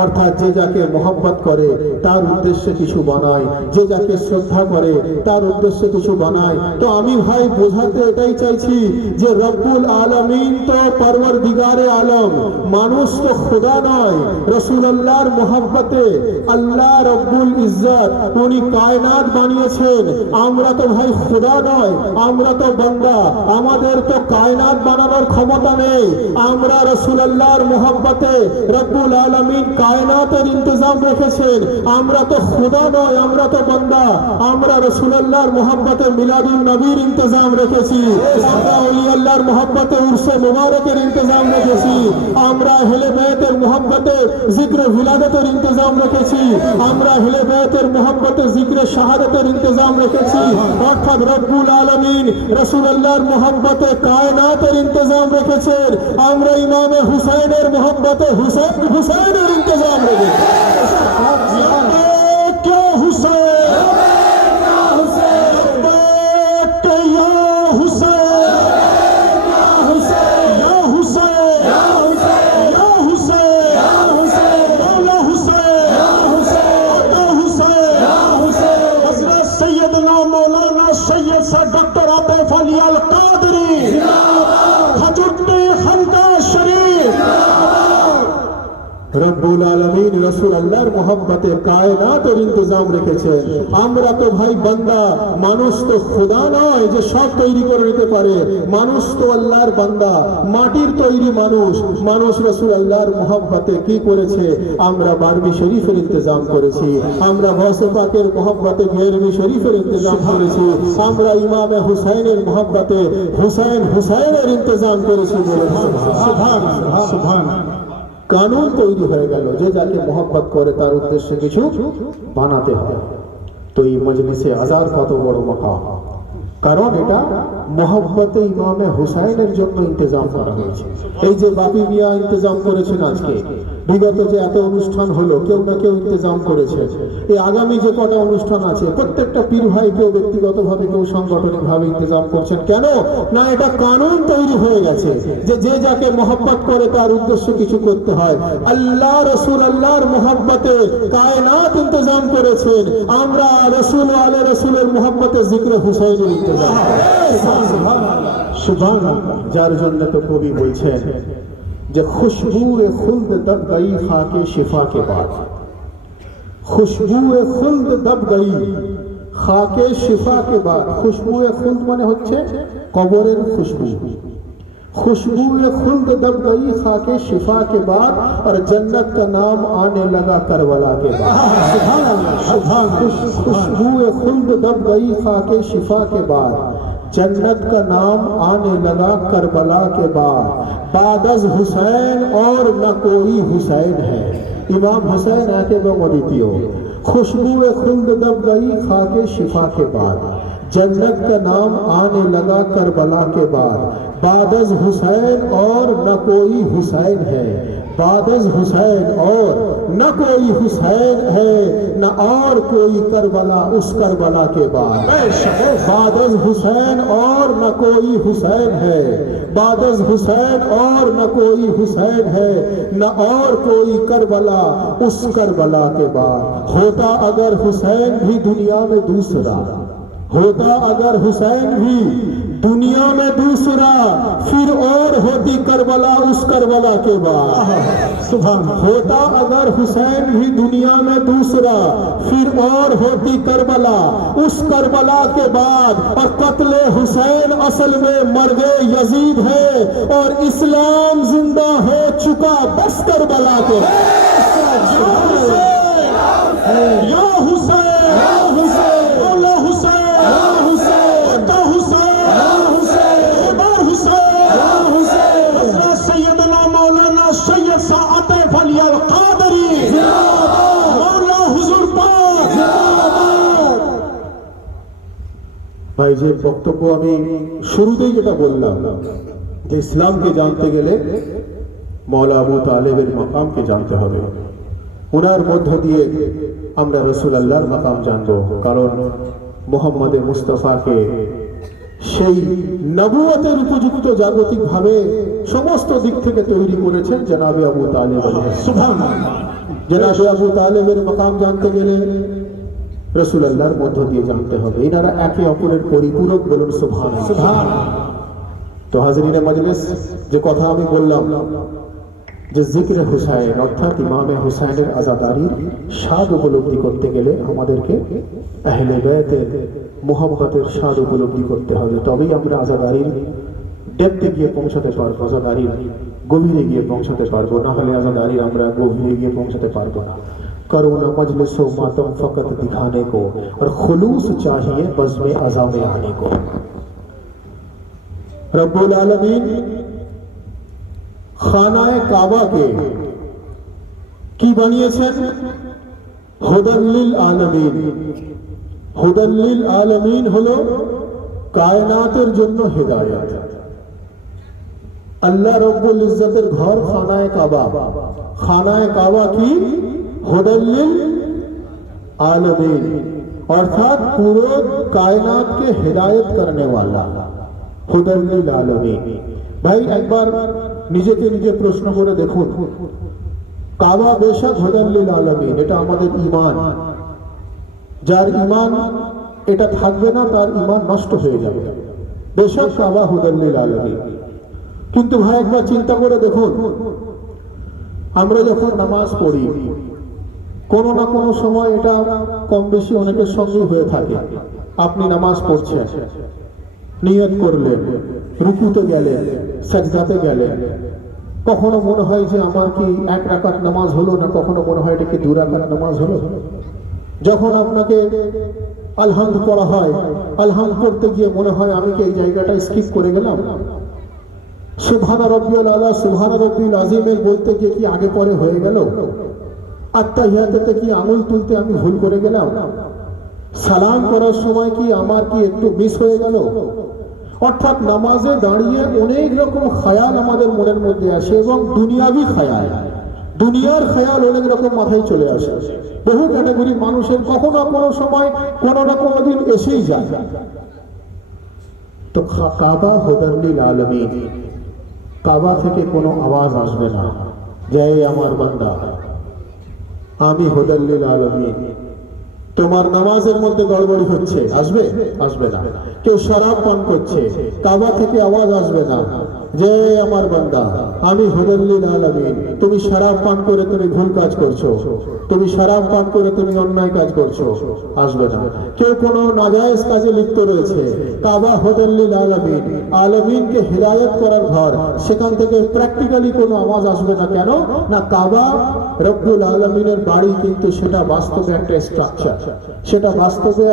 অর্থাৎ যে যাকে মোহাব্বত করে তার উদ্দেশ্যে কিছু বানায়, যে যাকে শ্রদ্ধা করে তার উদ্দেশ্যে কিছু বানায়। তো আমি ভাই বোঝাতে এটাই চাইছি যে রব্বুল আলামিন তো পরওয়ারদিগারে আলম, মানুষ তো খোদা নয়। রাসূলুল্লাহর মোহাব্বতে আল্লাহ রব্বুল ইজ্জত উনি কায়নাত বানিয়েছেন। আমরা তো ভাই খোদা নয়, আমরা তো বান্দা, আমাদের তো কায়নাত বানানোর ক্ষমতা নেই। আমরা রাসূলুল্লাহর মোহাব্বতে রব্বুল আলামিন কায়নাতের ইন্তজাম রেখেছেন। আমরা তো খোদা নয়, আমরা তো বান্দা। আমরা রাসূলুল্লাহর মোহাব্বতে মিলাদুন নবীর ইন্তজাম রেখেছি, আমরা ওলি আল্লাহর মোহাব্বতে উরসে মুবারকের ইন্তজাম রেখেছি, আমরা আহলে বাইতের মোহাব্বতে জিক্র ভিলাদতের ইন্তজাম রেখেছি, আমরা আহলে বাইতের মোহাব্বতে জিক্র শাহাদাতের ইন্তজাম রেখেছি। অর্থাৎ রব্বুল আলামিন রাসূলুল্লাহর মোহাব্বতে কায়নাতের ইন্তজাম রেখেছেন। আমরা ইমামে হুসাইনের মোহাব্বতে হুসাইনের ইন্তজাম রেখেছি। কে হুসাইন डॉक्टर आतिफ अली अल कादरी खजुद्दी खंदा शरीफ। রব্বুল আলামিন রাসূলুল্লাহর মোহাব্বতে কায়নাতের ইন্তজাম রেখেছেন। আমরা তো ভাই বান্দা, মানুষ তো খোদা নয় যে সব তৈরি করে নিতে পারে। মানুষ তো আল্লাহর বান্দা, মাটির তৈরি মানুষ। মানুষ রাসূলুল্লাহর মোহাব্বতে কি করেছে? আমরা বারবি শরীফের ইন্তজাম করেছি, আমরা গৌসে পাকের মোহাব্বতে গেরবি শরীফের ইন্তজাম করেছি, আমরা ইমামে হুসাইনের মোহাব্বতে হুসাইনের ইন্তজাম করেছি। বলে সুবহানাল্লাহ সুবহানাল্লাহ। কানুন তৈরি হয়ে গেল যে যাকে মোহাব্বত করে তার উদ্দেশ্যে কিছু বানাতে হয়। তো এই মজলিসে আজার কত বড় মাকাম, কারণ এটা মোহাব্বতে ইমামে হুসাইনের জন্য ইন্তজাম করা হয়েছে। এই যে বাপি মিয়া ইন্তজাম করেছেন, আজকে বিগত যে এত অনুষ্ঠান হলো কেউ না কেউ ইন্তজাম করেছে। এই আগামী যে কটা অনুষ্ঠান আছে প্রত্যেকটা পীর ভাই কেউ ব্যক্তিগতভাবে কেউ সাংগঠনিকভাবে ইন্তজাম করছেন। কেন না? এটা কানুন তৈরি হয়ে গেছে যে যে যাকে মোহাব্বত করে তার উদ্দেশ্য কিছু করতে হয়। আল্লাহ রসুল আল্লাহর মোহাব্বতে কায়নাত ইন্তজাম করেছেন। আমরা রসুল আলে রসুলের মোহাব্বতে জিক্র হুসাইনের ইন্তজাম। সুবহানাল্লাহ। যার জন্য তো কবি বলছেন যে খুশবুয়ে খুলদ দব গई খাকে শিফা के बाद, খুশবুয়ে খুলদ দব गई খাকে শিফা के बाद। খুশবুয়ে খুলদ মানে হচ্ছে কবরের খুশবু। खुशबू खुल्द दब गई खाके शिफा के बाद और जन्नत का नाम आने लगा करबला के बाद। खुशबू खुल्द दब गई खाके शिफा के बाद जन्नत का नाम आने लगा करबला के बाद। बादज हुसैन और न कोई हुसैन है। इमाम हुसैन आके वो द्वितीय। खुशबू खुल्द दब गई खाके शिफा के बाद जन्नत का नाम आने लगा करबला के बाद। बादज हुसैन और न कोई हुसैन है। बादज हुसैन और न कोई हुसैन है, न और कोई करबला उस करबला के बाद। बादज हुसैन और न कोई हुसैन है। बादज हुसैन और न कोई हुसैन है, न और कोई करबला उस करबला के बाद। होता अगर हुसैन भी दुनिया में दूसरा, होता अगर हुसैन भी दुनिया में दूसरा, फिर और होती करबला उस करबला के बाद। सुभान। होता अगर हुसैन भी दुनिया में दूसरा, फिर और होती करबला उस करबला के बाद। और कत्ले हुसैन असल में मर्दे यजीद है और इस्लाम जिंदा हो चुका बस करबला के बाद। या हुसैन, या हुसैन, मौला हुसैन, या हुसैन, अता हुसैन, या हुसैन, उमर हुसैन, या हुसैन, हज़रत सैयदना मौलाना सैयद साअत फलियल कादरी जिंदाबाद, मौला हुजूर पाक जिंदाबाद। ভাই যে বক্তব্য আমি শুরুতেই যেটা বললাম যে ইসলামকে জানতে গেলে মৌলা আবু তালেবের মাকামকে জানতে হবে। ওনার মধ্য দিয়ে আমরা রাসূলুল্লাহর মাকাম জানবো, কারণ মুহাম্মদে মুস্তাফাকে সেই নবুয়তের উপযুক্ত জাগতিকভাবে সমস্ত দিক থেকে তৈরি করেছেন জনাবে আবু তালেব আলাইহিস সালাম। জনাবে আবু তালেবের মাকাম জানতে গেলে রাসূলুল্লাহর মধ্য দিয়ে জানতে হবে। এনারা একে অপরের পরিপূরক, বলুন সুবহানাল্লাহ। তো হাজরিনে মজলিস, যে কথা আমি বললাম যে জিক্রে হুসাইন অর্থাৎ ইমামে হুসাইনের আজাদারির স্বাদ উপলব্ধি করতে গেলে আমাদেরকে আহলে বাইতের মুহাব্বতের স্বাদ উপলব্ধি করতে হবে, তবেই আমরা আজাদারির ডেপথে গিয়ে পৌঁছাতে পারবো, আজাদারির গভীরে গিয়ে পৌঁছাতে পারবো। না হলে আজাদারির আমরা গভীরে গিয়ে পৌঁছাতে পারবো না। करो ना मजलिस मातम फकत दिखाने को और खुलूस चाहिए बज़्म अज़ा में आने को। रब्बुल आलमीन खानाए काबा के की বানিয়েছেন হুদাল লিল আলামিন। হুদাল লিল আলামিন হলো কায়নাতের জন্য হেদায়েত। আল্লাহ রব্বুল ইজ্জতের ঘর খানায়ে কাবা। খানায়ে কাবা কি হুদাল লিল आलमीन, अर्थात पूरे कायनात के हिदायत करने वाला हुदाल लिल आलमीन। भाई एक बार নিজেকে নিজে প্রশ্ন করে দেখুন, কাবা বেশক হুদাল লিল আলমিন, এটা আমাদের ঈমান। যার ঈমান এটা থাকবে না তার ঈমান নষ্ট হয়ে যাবে। বেশক কাবা হুদাল লিল আলমিন, কিন্তু ভাই একবার চিন্তা করে দেখুন, আমরা যখন নামাজ পড়ি কোনো না কোনো সময় এটা কম বেশি অনেকের সঙ্গেই হয়ে থাকে। আপনি নামাজ পড়ছেন, নিয়ত করলেন, রুকুতে গেলেন, সাজদাতে গেলেন, কখনো মনে হয় যে আমার কি এক রাকাত নামাজ হলো, না কখনো মনে হয় এটা কি দু রাকাত নামাজ হলো। যখন আপনাকে আলহামদ করা হয়, আলহামদ করতে গিয়ে মনে হয় আমি কি এই জায়গাটা স্কিপ করে গেলাম। সুবহান রাব্বিয়াল আলা, সুবহান রাব্বিল আযীমের বলতে গিয়ে কি আগে পরে হয়ে গেল। আত্তাহিয়াতে কি আঙুল তুলতে আমি ভুল করে গেলাম। সালাম করার সময় কি আমার কি একটু মিস হয়ে গেল। অর্থাৎ নামাজে দাঁড়িয়ে অনেক রকম খায়াল আমাদের মনের মধ্যে আসে, এবং দুনিয়াবি খায়াল, দুনিয়ার খেয়াল অনেক রকম মাথায় চলে আসে। বহু ক্যাটাগরি মানুষের কখনো কোনো সময় কোনো না কোনো দিন এসেই যায়। তো কাবা হুদাল লিল আলামিন, কাবা থেকে কোনো আওয়াজ আসবে না যে আমার বান্দা আমি হুদাল লিল আলামিন, তোমার নামাজের মধ্যে গড়বড়ি হচ্ছে, আসবে? আসবে না। কেউ শরাব পান করছে, কাবা থেকে আওয়াজ আসবে না। যে আমার বান্দা আমি হুদাল্লিল আলামিন, তুমি শরাব পান করে তুমি ভুল কাজ করছো, তুমি শরাব পান করে তুমি অন্যায় কাজ করছো, আসবে না। কেউ কোনো নাজায়েজ কাজে লিপ্ত রয়েছে, কাবা হুদাল্লিল আলামিন, আলামিনকে হিদায়াত করার ঘর, সেখান থেকে প্র্যাকটিক্যালি কোনো আওয়াজ আসবে না। কেন না, কাবা রব্বুল আলামিনের বাড়ি, কিন্তু সেটা বাস্তবে একটা স্ট্রাকচার, সেটা বাস্তবে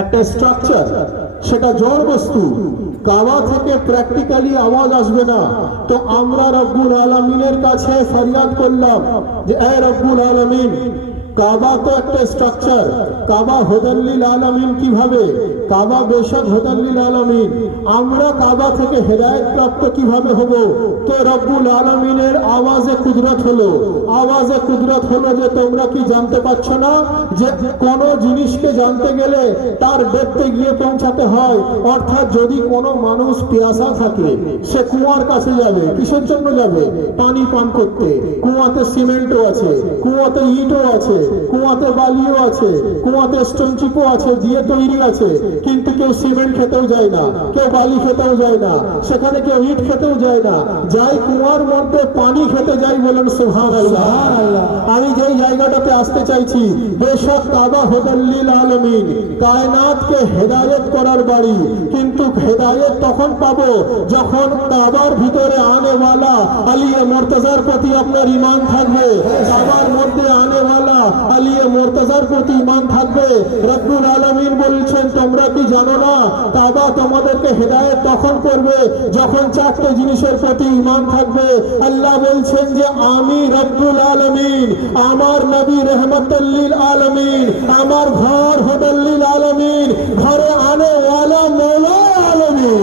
একটা স্ট্রাকচার, সেটা জড় বস্তু। কাবা থেকে প্র্যাকটিক্যালি আওয়াজ আসবে না। তো আমরা রব্বুল আলামিনের কাছে ফরিয়াদ করলাম যে এ রব্বুল আলামিন, কাবা তো একটা স্ট্রাকচার, কাবা হুদাল্লিল আলামিন কিভাবে? কাবা বেশক হুদাল্লিল আলামিন, আমরা কাবা থেকে হেদায়েত প্রাপ্ত কিভাবে হব? তো রব্বুল আলামিনের আওয়াজে কুদরত হলো, আওয়াজে কুদরত হলো যে তোমরা কি জানতে পারছো না যে কোন জিনিসকে জানতে গেলে তার ডেপথে গিয়ে পৌঁছাতে হয়। অর্থাৎ যদি কোনো মানুষ পিয়াসা থাকে, সে কুয়ার কাছে যাবে, কিসের জন্য যাবে? পানি পান করতে। কুয়াতে সিমেন্টও আছে, কুয়াতে ইটও আছে, কুয়াতে বালিও আছে, কুয়াতে স্টোন চিপও আছে, দিয়ে তৈরি আছে। কিন্তু কেউ সিমেন্ট খেতেও যায় না, কেউ বালি খেতেও যায় না, সেখানে কেউ ইট খেতেও যায় না, যাই কুয়ার মধ্যে পানি খেতে যাই। বলেন সুবহানাল্লাহ। আমি যেই জায়গাটাতে আসতে চাইছি, বেশক কাবা হুদাল্লিল আলামিন, কায়নাতকে হেদায়েত করার বাড়ি। কিন্তু হেদায়েত তখন পাবো যখন কাবার ভিতরে আনেওয়ালা আলিয়ে মুর্তজার প্রতি আপনার ঈমান থাকবে, কাবার মধ্যে আনেওয়ালা আলিয়ে মুর্তজার প্রতি ঈমান থাকবে। রব্বুল আলামিন বলছেন, তোমরা কি জানো না কাবা তোমাদেরকে হেদায়েত তখন করবে যখন চারটি জিনিসের প্রতি ঈমান থাকবে। আল্লাহ বলছেন যে আমি রব্বুল আলামিন, আমার নবী রহমাতুল লিল আলামিন, আমার ঘর হুদাল্লিল আলামিন, ঘরে আনেওয়ালা মৌলা আলামিন।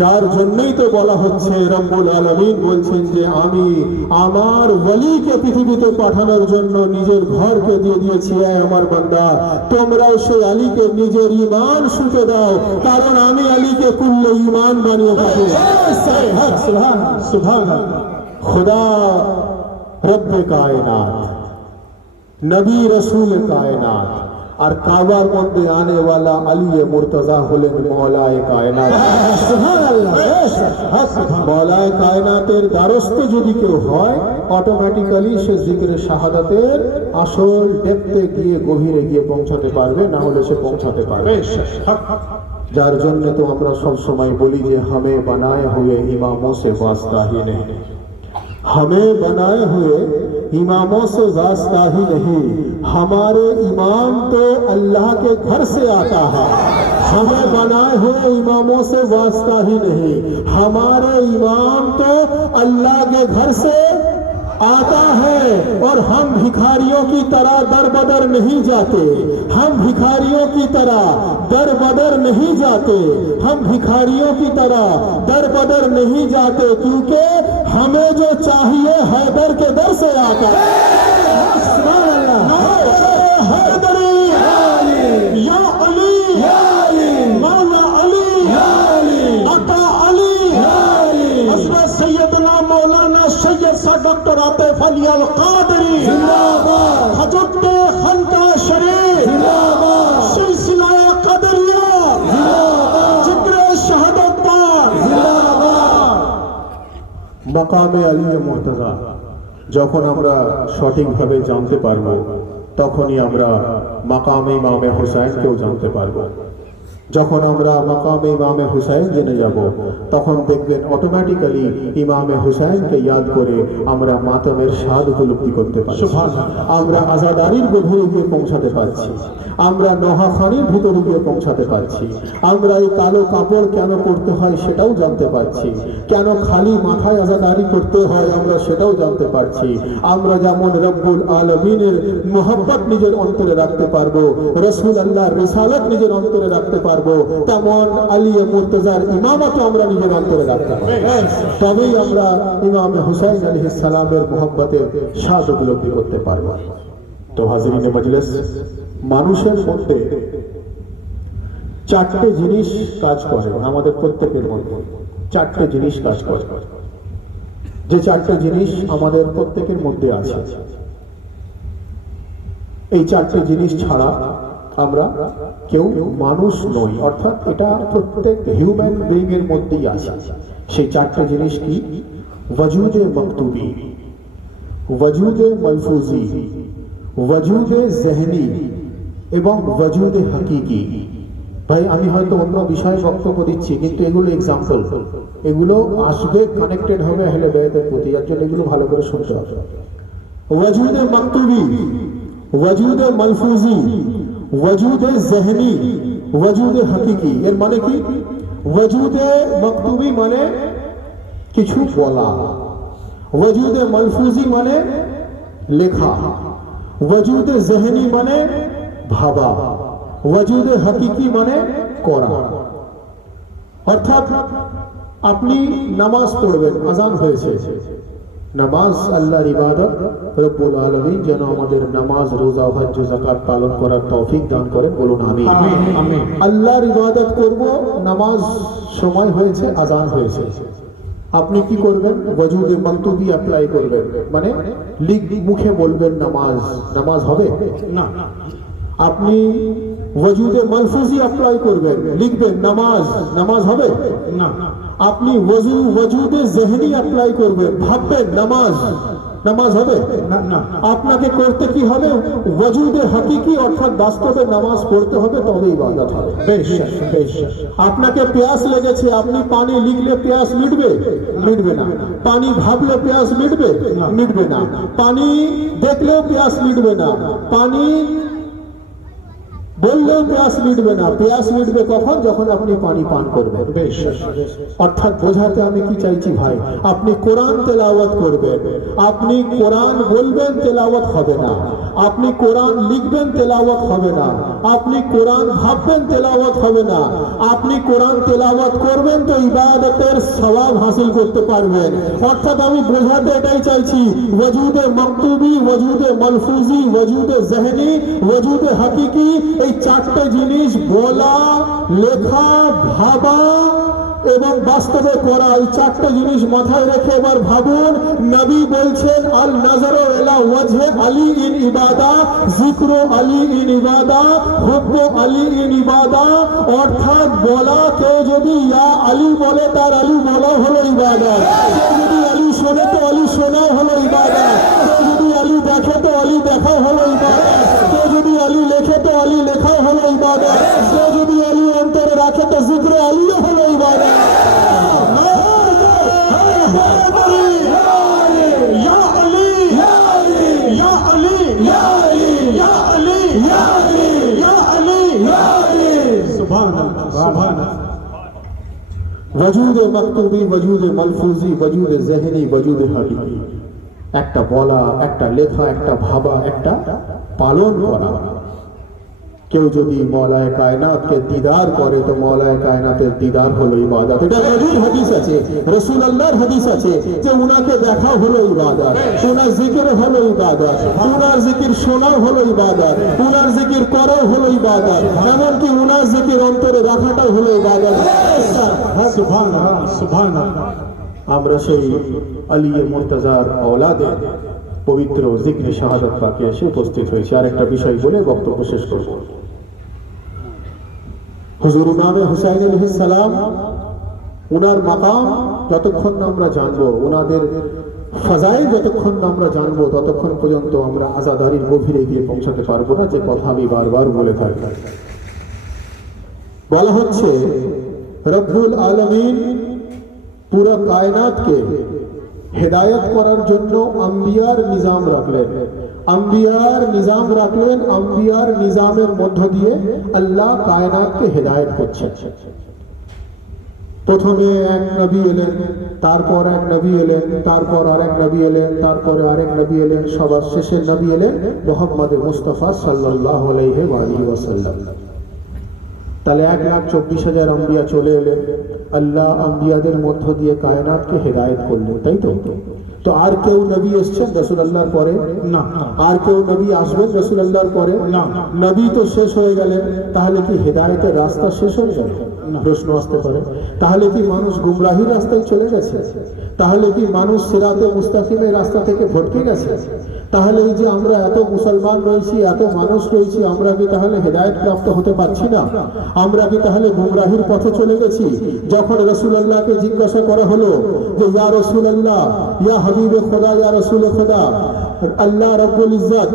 যার জন্যই তো বলা হচ্ছে রব্বুল আলামিন বলছেন যে আমি আমার ওয়ালিকে পৃথিবীতে পাঠানোর জন্য নিজের ঘরকে দিয়ে দিয়েছি। আমার বান্দা, তোমরাও সেই আলীকে নিজের ঈমান শুতে দাও, কারণ আমি আলীকে কুল্লে ঈমান বানিয়ে পাবো। সুবহানাল্লাহ। খুদা রব্বে কায়নাত, নবী রাসূল কায়নাত, আর কাবার মধ্যে আনেওয়ালা আলিয়ে মুর্তজা হলেন মওলায়ে কায়নাত। মওলায়ে কায়নাতের দ্বারস্থ যদি কেউ হয়, অটোমেটিক্যালি সে জিকরে শাহাদাতের আসল ডেপথে গিয়ে গভীরে গিয়ে পৌঁছাতে পারবে, না হলে সে পৌঁছাতে পারবে। যার জন্য তো আমরা সব সময় বলি যে हमें बनाए हुए इमामों से वास्ता ही नहीं, हमें बनाए हुए इमामों से वास्ता ही नहीं, हमारे इमाम तो अल्लाह के घर से आता है। हमें बनाए हुए इमामों से वास्ता ही नहीं, हमारे इमाम तो अल्लाह के घर से आता है। और हम भिखारियों की तरह दर बदर नहीं जाते, हम भिखारियों की तरह दर बदर नहीं जाते, हम भिखारियों की तरह दर बदर नहीं जाते, क्योंकि हमें जो चाहिए हैदर के दर से आता है। हैदरी या अली, मौला अली, अता अली, हज़रत सैयदना मौलाना सैयद सा डॉक्टर आतिफ अली अल कादरी जिंदाबाद, हजरत खनका शरीफ जिंदाबाद, सिलसिला कदरिया जिंदाबाद, जिक्र शहादत पाक जिंदाबाद। মাকামে আলিয়ে মুর্তজা যখন আমরা সঠিকভাবে জানতে পারবো, তখনই আমরা মাকামে ইমামে হুসাইনকেও জানতে পারবো। যখন আমরা মাকামে ইমামে হুসাইন জেনে যাব, তখন দেখবেন অটোমেটিক্যালি ইমামে হুসাইনকে ইয়াদ করে আমরা মাতামের স্বাদ উপলব্ধি করতে পারছি, আমরা আজাদারির গভীরে গিয়ে পৌঁছাতে পারছি, আমরা নোহাখানির ভিতরে গিয়ে পৌঁছাতে পারছি, আমরা এই কালো কাপড় কেন পরতে হয় সেটাও জানতে পারছি, কেন খালি মাথায় আজাদারি করতে হয় আমরা সেটাও জানতে পারছি। আমরা যেমন রব্বুল আলামিনের মোহাব্বত নিজের অন্তরে রাখতে পারবো, রাসূল আল্লাহর রিসালাত নিজের অন্তরে রাখতে পারবো, তেমন আলিয়ে মুর্তজার ইমামত আমরা নিজের অন্তরে রাখতে পারবো। তবেই আমরা ইমাম হুসাইন আলাইহিস সালামের মোহাব্বতের স্বাদ উপলব্ধি করতে পারবো। তো হাজিরিনে মজলিস, মানুষের মধ্যে চারটে জিনিস কাজ করে আমাদের প্রত্যেকের মধ্যে, চারটে জিনিস কাজ করে, যে চারটে জিনিস আমাদের প্রত্যেকের মধ্যে আছে। এই চারটে জিনিস ছাড়া আমরা কেউ মানুষ নই, অর্থাৎ এটা প্রত্যেক হিউম্যান বিইং এর মধ্যেই আছে। সেই চারটে জিনিস কি? ওয়াজুদে মাকতুবি, ওয়াজুদে মালফুজি, ওয়াজুদে জহনি এবং ওয়াজুদে হাকিকি। ভাই আমি হয়তো অন্য বিষয়ে বক্তব্য দিচ্ছি, কিন্তু এগুলো এক্সাম্পল, এগুলো আসবে, কানেক্টেড হবে আহলে বায়াতের প্রতি, যার জন্য এগুলো ভালো করে শুনতে হবে। ওয়াজুদে মাকতুবি, ওয়াজুদে মালফুজি, ওয়াজুদে জহনি, ওয়াজুদে হাকিকি। এর মানে কি? ওয়াজুদে মাকতুবি মানে কিছু বলা, ওয়াজুদে মালফুজি মানে লেখা, ওয়াজুদে জহনি মানে ভাবা, ওয়াজুদে হাকিকি মানে করা। অর্থাৎ আপনি নামাজ পড়বেন, আজান হয়েছে, নামাজ আল্লাহর ইবাদত, রব্বুল আলামিন যেন আমাদের নামাজ, রোজা, হজ, যাকাত পালন করার তৌফিক দান করেন, বলুন আমিন। আল্লাহর ইবাদত করব, নামাজ সময় হয়েছে, আজান হয়েছে, আপনি কি করবেন? ওয়াজুদে মাকতুবি অ্যাপ্লাই করবেন, মানে মুখে বলবেন নামাজ, নামাজ হবে না। আপনি ওয়াজুদে মালফুজি অ্যাপ্লাই করবেন, লিখবেন নামাজ, নামাজ হবে না। আপনি ওয়াজুদে জহনি অ্যাপ্লাই করবেন, ভাববেন নামাজ, নামাজ হবে না। আপনাকে করতে কি হবে? ওয়াজুদে হাকিকি, অর্থাৎ বাস্তবে নামাজ পড়তে হবে, তবে ইবাদত হবে। বেশ বেশ। আপনাকে প্যাস লেগেছে, আপনি পানি লিখলে প্যাস মিটবে? মিটবে না। পানি ভাবলে প্যাস মিটবে? মিটবে না। পানি দেখলেও প্যাস মিটবে না। পানি বললেও প্যাস মিটবে না। প্যাস মিটবে কখন? যখন আপনি পানি পান করবেন। বেশ। অর্থাৎ বোঝাতে আমি কি চাইছি ভাই, আপনি কোরআন তেলাওয়াত করবেন, আপনি কোরআন বলবেন, তেলাওয়াত হবে না। আপনি কোরআন লিখবেন, তেলাওয়াত হবে না। আপনি কোরআন ভাববেন, তেলাওয়াত হবে না। আপনি কোরআন তেলাওয়াত করবেন তো ইবাদতের সওয়াব হাসিল করতে পারবেন। অর্থাৎ আমি বোঝাতে এটাই চাইছি, ওয়াজুদে মাকতুবি, ওয়াজুদে মালফুজি, ওয়াজুদে জহনি, ওয়াজুদে হাকিকি, এই চারটে জিনিস বলা, লেখা, ভাবা এবং বাস্তবে করা, এই চারটে জিনিস মাথায় রেখে এবার ভাবুন। নবী বলছেন, আল নাজরু ইলা ওয়াজহে আলী ইন ইবাদা, যিকরু আলী ইন ইবাদা, হুব্বু আলী ইন ইবাদা। অর্থাৎ বলা, কেউ যদি ইয়া আলী বলে, তার আলী বলা হলো ইবাদত। কেউ যদি আলী শোনে, তো আলী শোনা হলো ইবাদত। কেউ যদি আলী দেখে, তো আলী দেখা হলো ইবাদত। কেউ যদি আলী লেখে, তো আলী লেখা হলো ইবাদত। কেউ যদি আলী অন্তরে রাখে, তো যিকরে আলী হলো ইবাদত। ওয়াজুদে মাকতুবি, ওয়াজুদে মালফুজি, ওয়াজুদে জহনি, ওয়াজুদে হাকিকি। একটা বলা, একটা লেখা, একটা ভাবা, একটা পালন করা। কেউ যদি মওলায়ে কায়নাতকে দিদার করে, তো মওলায়ে কায়নাতের দিদার হলো ইবাদত। এটা নবীর হাদিস আছে, রাসূলুল্লাহর হাদিস আছে যে উনাকে দেখা হলো ইবাদত, উনার জিকির হলো ইবাদত, উনার জিকির শোনা হলো ইবাদত, উনার জিকির করা হলো ইবাদত, এমনকি উনার জিকির অন্তরে রাখাটাও হলো ইবাদত। সুবহানাল্লাহ, সুবহানাল্লাহ। আমরা সেই আলী মুর্তজার আওলাদে পবিত্র জিকরে শাহাদাত পাকে এসে উপস্থিত হয়েছে। আর একটা বিষয় বলে বক্তব্য শেষ করব। হুজুর ইমামে হুসাইন আলাইহিস সালাম, ওনার মাকাম যতক্ষণ না আমরা জানবো, ওনাদের ফাজাইল যতক্ষণ না আমরা জানবো, ততক্ষণ পর্যন্ত আমরা আজাদারির গভীরে গিয়ে পৌঁছাতে পারবো না, যে কথা আমি বারবার বলে থাকি। বলা হচ্ছে রব্বুল আলামিন পুরো কায়নাতকে হেদায়ত করার জন্য আম্বিয়ার নিজাম রাখলেন, আম্বিয়ার নিজাম রাখলেন। আম্বিয়ার নিজামের মধ্য দিয়ে আল্লাহ কায়নাতকে হেদায়ত করছেন। প্রথমে এক নবী এলেন, তারপর এক নবী এলেন, তারপর আরেক নবী এলেন, তারপরে আরেক নবী এলেন, সবার শেষের নবী এলেন মুহাম্মদ মুস্তাফা সাল্লাল্লাহু আলাইহি ওয়াসাল্লাম। তাহলে 1,24,000 আম্বিয়া চলে এলেন, আল্লাহ আম্বিয়াদের মধ্য দিয়ে কায়নাতকে হেদায়েত করলেন, তাই তো? তো আর কেউ নবী এসছেন রাসূলুল্লাহর পরে? না। আর কেউ নবী আসবেন রাসূলুল্লাহর পরে? না। নবী তো শেষ হয়ে গেলেন, তাহলে কি হেদায়েতের রাস্তা শেষ হয়ে গেল? প্রশ্ন আসতে পারে। তাহলে কি মানুষ গুমরাহির রাস্তায় চলে গেছে? তাহলে কি মানুষ সিরাতে মুস্তাকিমের রাস্তা থেকে ভটকে গেছে? তাহলে এই যে আমরা এত মুসলমান রয়েছি, এত মানুষ রয়েছি, আমরা কি তাহলে হেদায়েত প্রাপ্ত হতে পারছি না? আমরা কি তাহলে গুমরাহির পথে চলে গেছি? যখন রাসূলুল্লাহকে জিজ্ঞাসা করা হলো যে ইয়া রাসূলুল্লাহ, ইয়া হাবিবে খোদা, ইয়া রাসূলে খোদা, আল্লাহ রাব্বুল ইজ্জত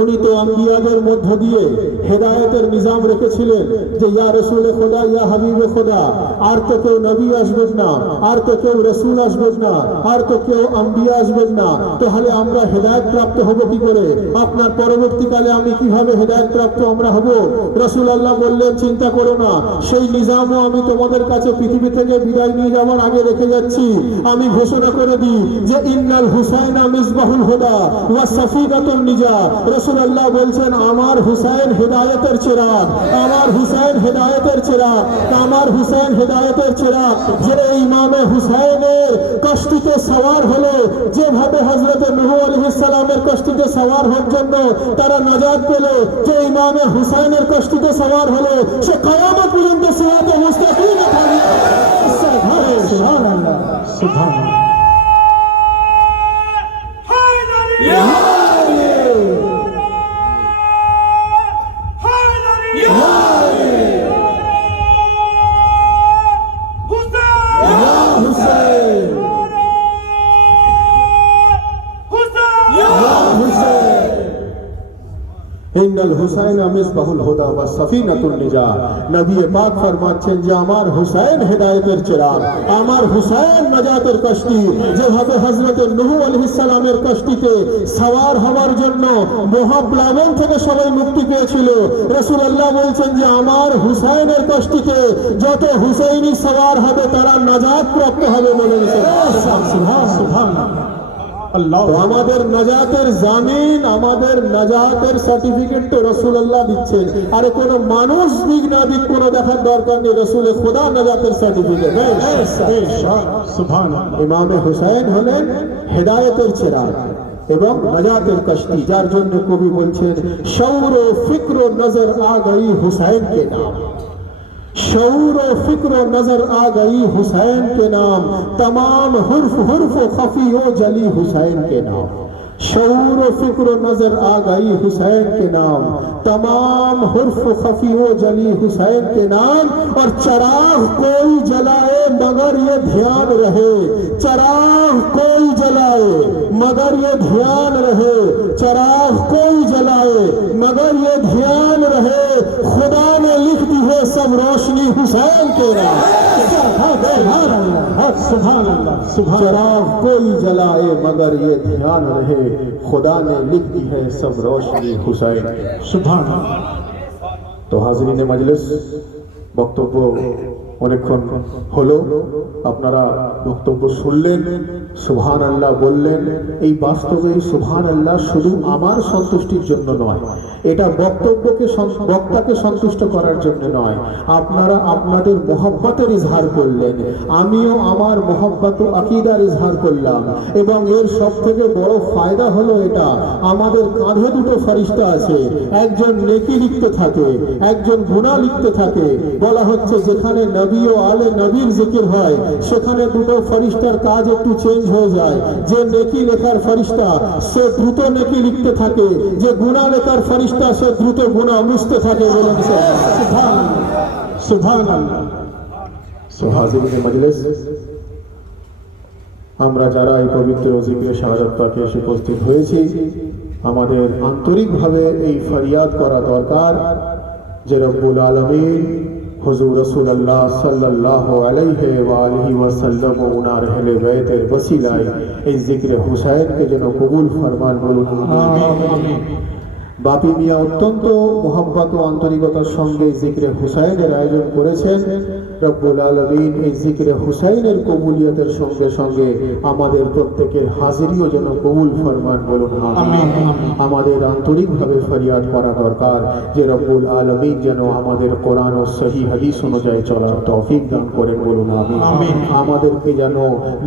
উনি তো আম্বিয়াদের মধ্য দিয়ে হেদায়েতের নিজাম রেখেছিলেন যে ইয়া রাসূলে খোদা, ইয়া হাবিবে খোদা, আর তো কেউ নবী আসবেন না, আর তো কেউ রাসূল আসবেন না, আর তো কেউ আম্বিয়া আসবেন না, তাহলে আমরা হেদায়েত প্রাপ্ত হব কি করে? আপনার পরবর্তীকালে আমি কিভাবে হেদায়েত প্রাপ্ত আমরা হব? রাসূলুল্লাহ বললেন চিন্তা করো না, সেই নিজামও আমি তোমাদের কাছে পৃথিবী থেকে বিদায় নিয়ে যাওয়ার আগে রেখে যাচ্ছি। আমি ঘোষণা করে দিই যে ইন্নাল হুসাইনা মিসবাহুল হুদা ওয়া সাফিনাতুন নিজা। রাসূলুল্লাহ বলছেন আমার হুসাইন হেদায়েতের চিরাগ, আমার হুসাইন হেদায়েতের চিরাগ, আমার হুসাইন হেদায়েতের চিরাগ। যে ইমামে হুসাইনের কষ্টিতে সওয়ার হলো, যেভাবে হযরত নূহ আলাইহিস সালামের কষ্টিতে সওয়ার হওয়ার জন্য তারা নাজাত পেল, যে ইমামে হুসাইনের কষ্টিতে সওয়ার হলো সে কিয়ামত পর্যন্ত সিরাতে মুস্তাকিমে থাকবে। সুবহানাল্লাহ, সুবহানাল্লাহ। ইন্নাল হুসাইনা মিসবাহুল হুদা ওয়া সাফিনাতুন নিজা। নবী পাক ফরমাচ্ছেন যে আমার হুসাইন হেদায়েতের চিরাগ, আমার হুসাইন নাজাতের কষ্টি। যেভাবে হযরত নূহ আলাইহিস সালামের কষ্টিতে সওয়ার হওয়ার জন্য মহাপ্লাবন থেকে সবাই মুক্তি পেয়েছিল, রাসূলুল্লাহ বলছেন যে আমার হুসাইনের কষ্টিতে যত হুসাইনি সওয়ার হবে তারা নাজাত প্রাপ্ত হবে। বলেন সুবহানাল্লাহ। তো আমাদের নাজাতের জামিন, আমাদের নাজাতের সার্টিফিকেট তো রাসূলুল্লাহ দিচ্ছেন। আরে কোন মানুষ দিক না দিক কোনো দেখার দরকার নেই, রাসূলে খোদা নাজাতের সার্টিফিকেট। সুবহানাল্লাহ। ইমামে হুসাইন হলেন হেদায়েতের চিরাগ এবং নাজাতের কষ্টি, যার জন্য কবি বলছেন শৌর ও ফিক্র নজর আ গई হুসাইন কে নাম, शऊर व फिक्र नजर आ गई हुसैन के नाम, तमाम हुर्फ हुर्फ खफी ओ जली हुसैन के नाम। शऊर व फिक्र नजर आ गई हुसैन के नाम, तमाम हुर्फ खफी ओ जली हुसैन के नाम। और चराग कोई जलाए मगर ये ध्यान रहे, चराग कोई जलाए मगर ये ध्यान रहे, चराग कोई जलाए मगर ये ध्यान रहे, खुदा ने लिख दी है सब रोशनी हुसैन के नाम। चराग कोई जलाए मगर ये ध्यान रहे, खुदा ने लिख दी है सब रोशनी हुसैन। सुभान। तो हाज़रीने मजलिस, বক্তব্য অনেকক্ষণ হলো, আপনারা বক্তব্য শুনলেন, সুবহানাল্লাহ বললেন। এই বাস্তবে সুবহানাল্লাহ শুধু আমার সন্তুষ্টির জন্য নয়, এটা বক্তাকে সন্তুষ্ট করার জন্য নয়, আপনারা আপনাদের মহব্বতের ইজহার করলেন, আমিও আমার মহব্বত ও আকীদার ইজহার করলাম। এবং এর সবথেকে বড় ফায়দা হলো এটা, আমাদের কাঁধে দুটো ফেরেশতা আছে, একজন নেকি লিখতে থাকে, একজন গুনাহ লিখতে থাকে। বলা হচ্ছে যেখানে নবী ও আলে নবীর জিকির হয় সেখানে দুটো ফেরেশতার কাজ একটু চেঞ্জ হয়ে যায়। যে নেকি লেখার ফেরেশতা সে দ্রুত নেকি লিখতে থাকে, যে গুনাহ লেখার ফেরেশতা সে দ্রুত গুনাহ মুছতে থাকে। বলেন সুবহানাল্লাহ, সুবহানাল্লাহ। হাজিরিনে মজলিস, আমরা যারা এই পবিত্র জিকিরে শাহাদাত পাকে এসে উপস্থিত হয়েছি, আমাদের আন্তরিকভাবে এই ফরিয়াদ করা দরকার যে রব্বুল আলামিন হুজুর রাসূলুল্লাহ সাল্লাল্লাহু আলাইহি ওয়া আলিহি ওয়াসাল্লাম ও উনার আহলে বাইতের ওসিলায় এই জিকিরে হুসাইনকে যেন কবুল ফরমান। বলুন আমিন। বাপি মিয়া অত্যন্ত মোহাব্বত ও আন্তরিকতার সঙ্গে জিক্রে হুসাইনের আয়োজন করেছেন। রব্বুল আলামিন এই জিক্রে হুসাইনের কবুলিয়তের সঙ্গে সঙ্গে আমাদের প্রত্যেকের হাজিরিও যেন কবুল ফরমান, বলুন আমিন। আমাদের আন্তরিকভাবে ফরিয়াদ করা দরকার যে রব্বুল আলামিন যেন আমাদের কোরআন ও সহি হাদিস অনুযায়ী চলার তৌফিক দান করেন, বলুন আমিন। আমাদেরকে যেন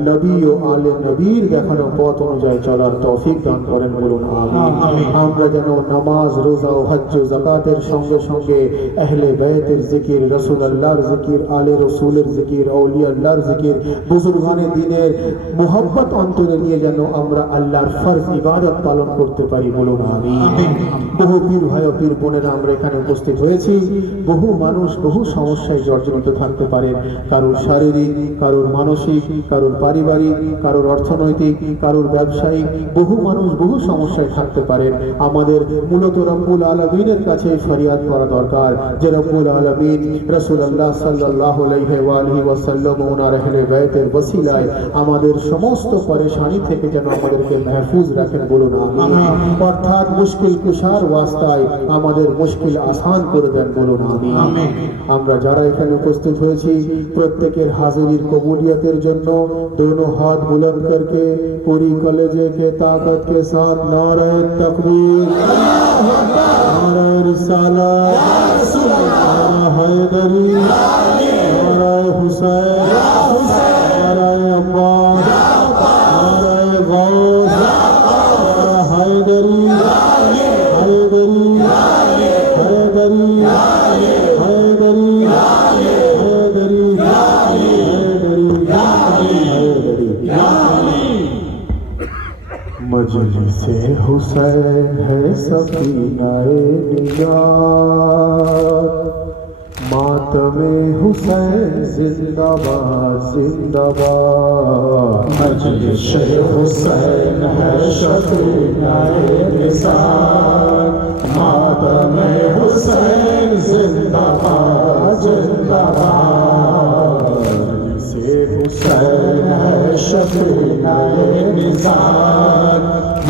নবী ও আলে নবীর দেখানো পথ অনুযায়ী চলার তৌফিক দান করেন, বলুন আমিন। আমরা যেন নামাজ, রোজা ও হজ্জ ও যাকাতের সঙ্গে সঙ্গে আহলে বাইতের জিকির, রাসূলুল্লাহর জিকির, আলে রাসূলের জিকির, আউলিয়া আল্লাহর জিকির, বুজুর্গানে দ্বীনের মুহাব্বত অন্তরে নিয়ে যেন আমরা আল্লাহর ফরজ ইবাদত পালন করতে পারি, বলুন আমিন। বহু পীর ভাই ও পীর বোনেরা আমরা এখানে উপস্থিত হয়েছি। বহু মানুষ বহু সমস্যায় জর্জরিত থাকতে পারেন, কারোর শারীরিক, কারোর মানসিক, কারোর পারিবারিক, কারোর অর্থনৈতিক, কারোর ব্যবসায়িক, বহু মানুষ বহু সমস্যায় থাকতে পারেন। আমাদের মূলত রব্বুল আলামিনের কাছে ফরিয়াদ করা দরকার যে রব্বুল আলামিন রাসূলুল্লাহ সাল্লাল্লাহু আলাইহি ওয়া আলিহি ওয়াসাল্লাম ওনার আহলে বাইতের ওসিলায় আমাদের সমস্ত পরেশানি থেকে যেন আমাদেরকে মাহফুজ রাখেন, বলুন আমিন। অর্থাৎ মুশকিল কুশার ওয়াস্তায় আমাদের মুশকিল আসান করে দেন, বলুন আমিন। আমরা যারা এখানে উপস্থিত হয়েছি প্রত্যেকের হাজিরির কবুলিয়তের জন্য दोनों हाथ बुलंद करके पूरी कलेजे के ताकत के साथ नारे तकबीर, नारे रिसालत, नारे हैदरी, नारे हुसैन, नारे अब्बास, नारे गौस, नारे हैदरी, हैदरी, हैदरी, हैदरी, मजलिसे हुसैन है सफीनाए निजात, मातमे हुसैन जिंदाबाद जिंदाबाद। मजलिसे हुसैन है सफीनाए निजात, मातमे हुसैन जिंदाबाद जिंदाबाद। हुसैन है शफीनाए निज़ात,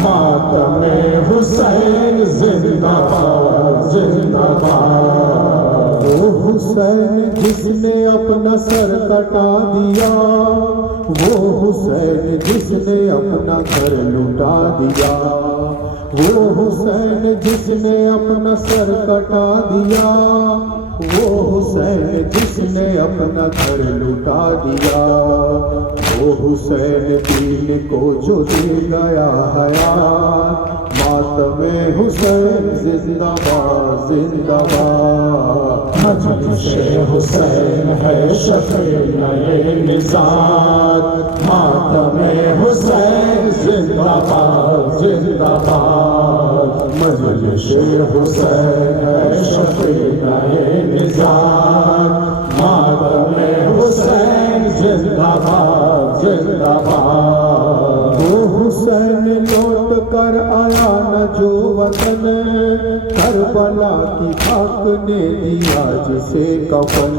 मातमे हुसैन जिंदाबाद जिंदाबाद। वो हुसैन जिसने अपना सर कटा दिया, वो हुसैन जिसने अपना घर लुटा दिया, वो हुसैन जिसने अपना सर कटा दिया, वो हुसैन जिसने अपना घर लुटा दिया। वो हुसैन दीन को जो दे गया हयात, मातमे हुसैन जिंदाबाद जिंदाबाद। मजलिसे हुसैन है शफीनाए निज़ात, मातमे हुसैन जिंदाबाद जिंदाबाद। मजलिसे हुसैन है शफीनाए निज़ात, मातमे हुसैन जिंदाबाद जिंदाबाद। वो हुसैन लौट कर आया न जो वतन, करबला की खाक ने दिया जिसे कफन।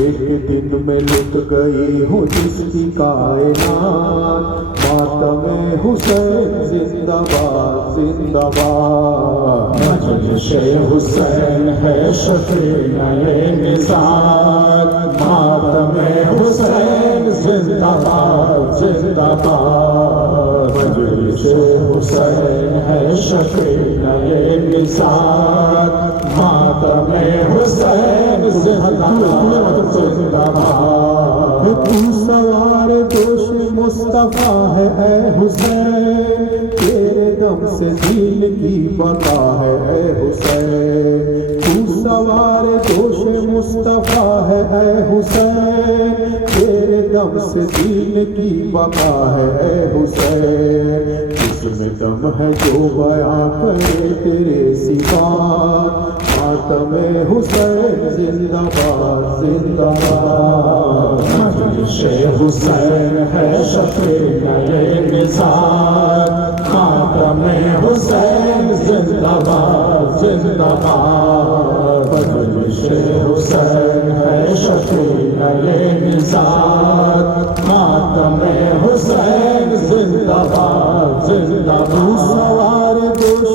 एक दिन में लुट गई हो जिसकी कायनात, मातमे हुसैन जिंदाबाद जिंदाबाद। मजलिसे हुसैन है शफीनाए निज़ात, मातमे हुसैन जिंदाबाद जिंदाबाद। मजलिसे हुसैन है शफीनाए निज़ात, मातमे हुसैन जिंदाबाद जिंदाबाद। तू सवार दोष मुस्तफा है ऐ हुसैन, तेरे दम से दीन की बता है ऐ हुसैन। तू सवार दोष मुस्तफा है ऐ हुसैन, तेरे दम से दीन की बका है ऐ हुसैन। जिसमें दम है जो बयां करे तेरे सिफात, मातमे हुसैन जिंदाबाद जिंदाबाद। मजलिसे हुसैन है शफीनाए निज़ात, मातमे हुसैन जिंदाबाद जिंदाबाद। मजलिसे हुसैन है शफीनाए निज़ात, मातमे हुसैन जिंदाबाद जिंदाबाद। सवार दोष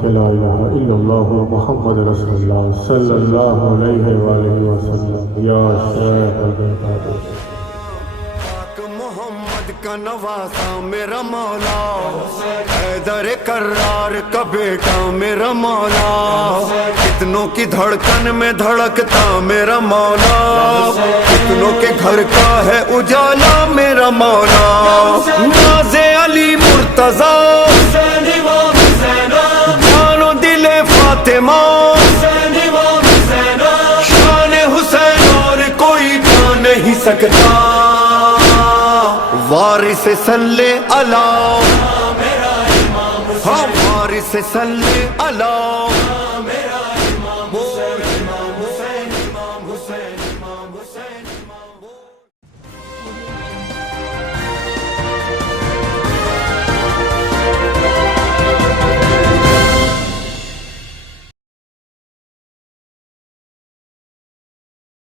के ला इलाहा इल्लल्लाह मुहम्मद रसूलुल्लाह सल्लल्लाहु अलैहि वसल्लम या शेख अल-बरकात। पाक मोहम्मद का नवासा मेरा मौला, हैदर करार का बेटा मेरा मौला, कितनों की धड़कन में धड़कता मेरा मौला, कितनों के घर का है उजाला मेरा मौला। नाज़े अली मुर्तज़ा जानो दिले फातिमा, शान हुसैन और कोई जा नहीं सकता। वारिस सल्ले अला, हाँ वारिस सल्ले अला।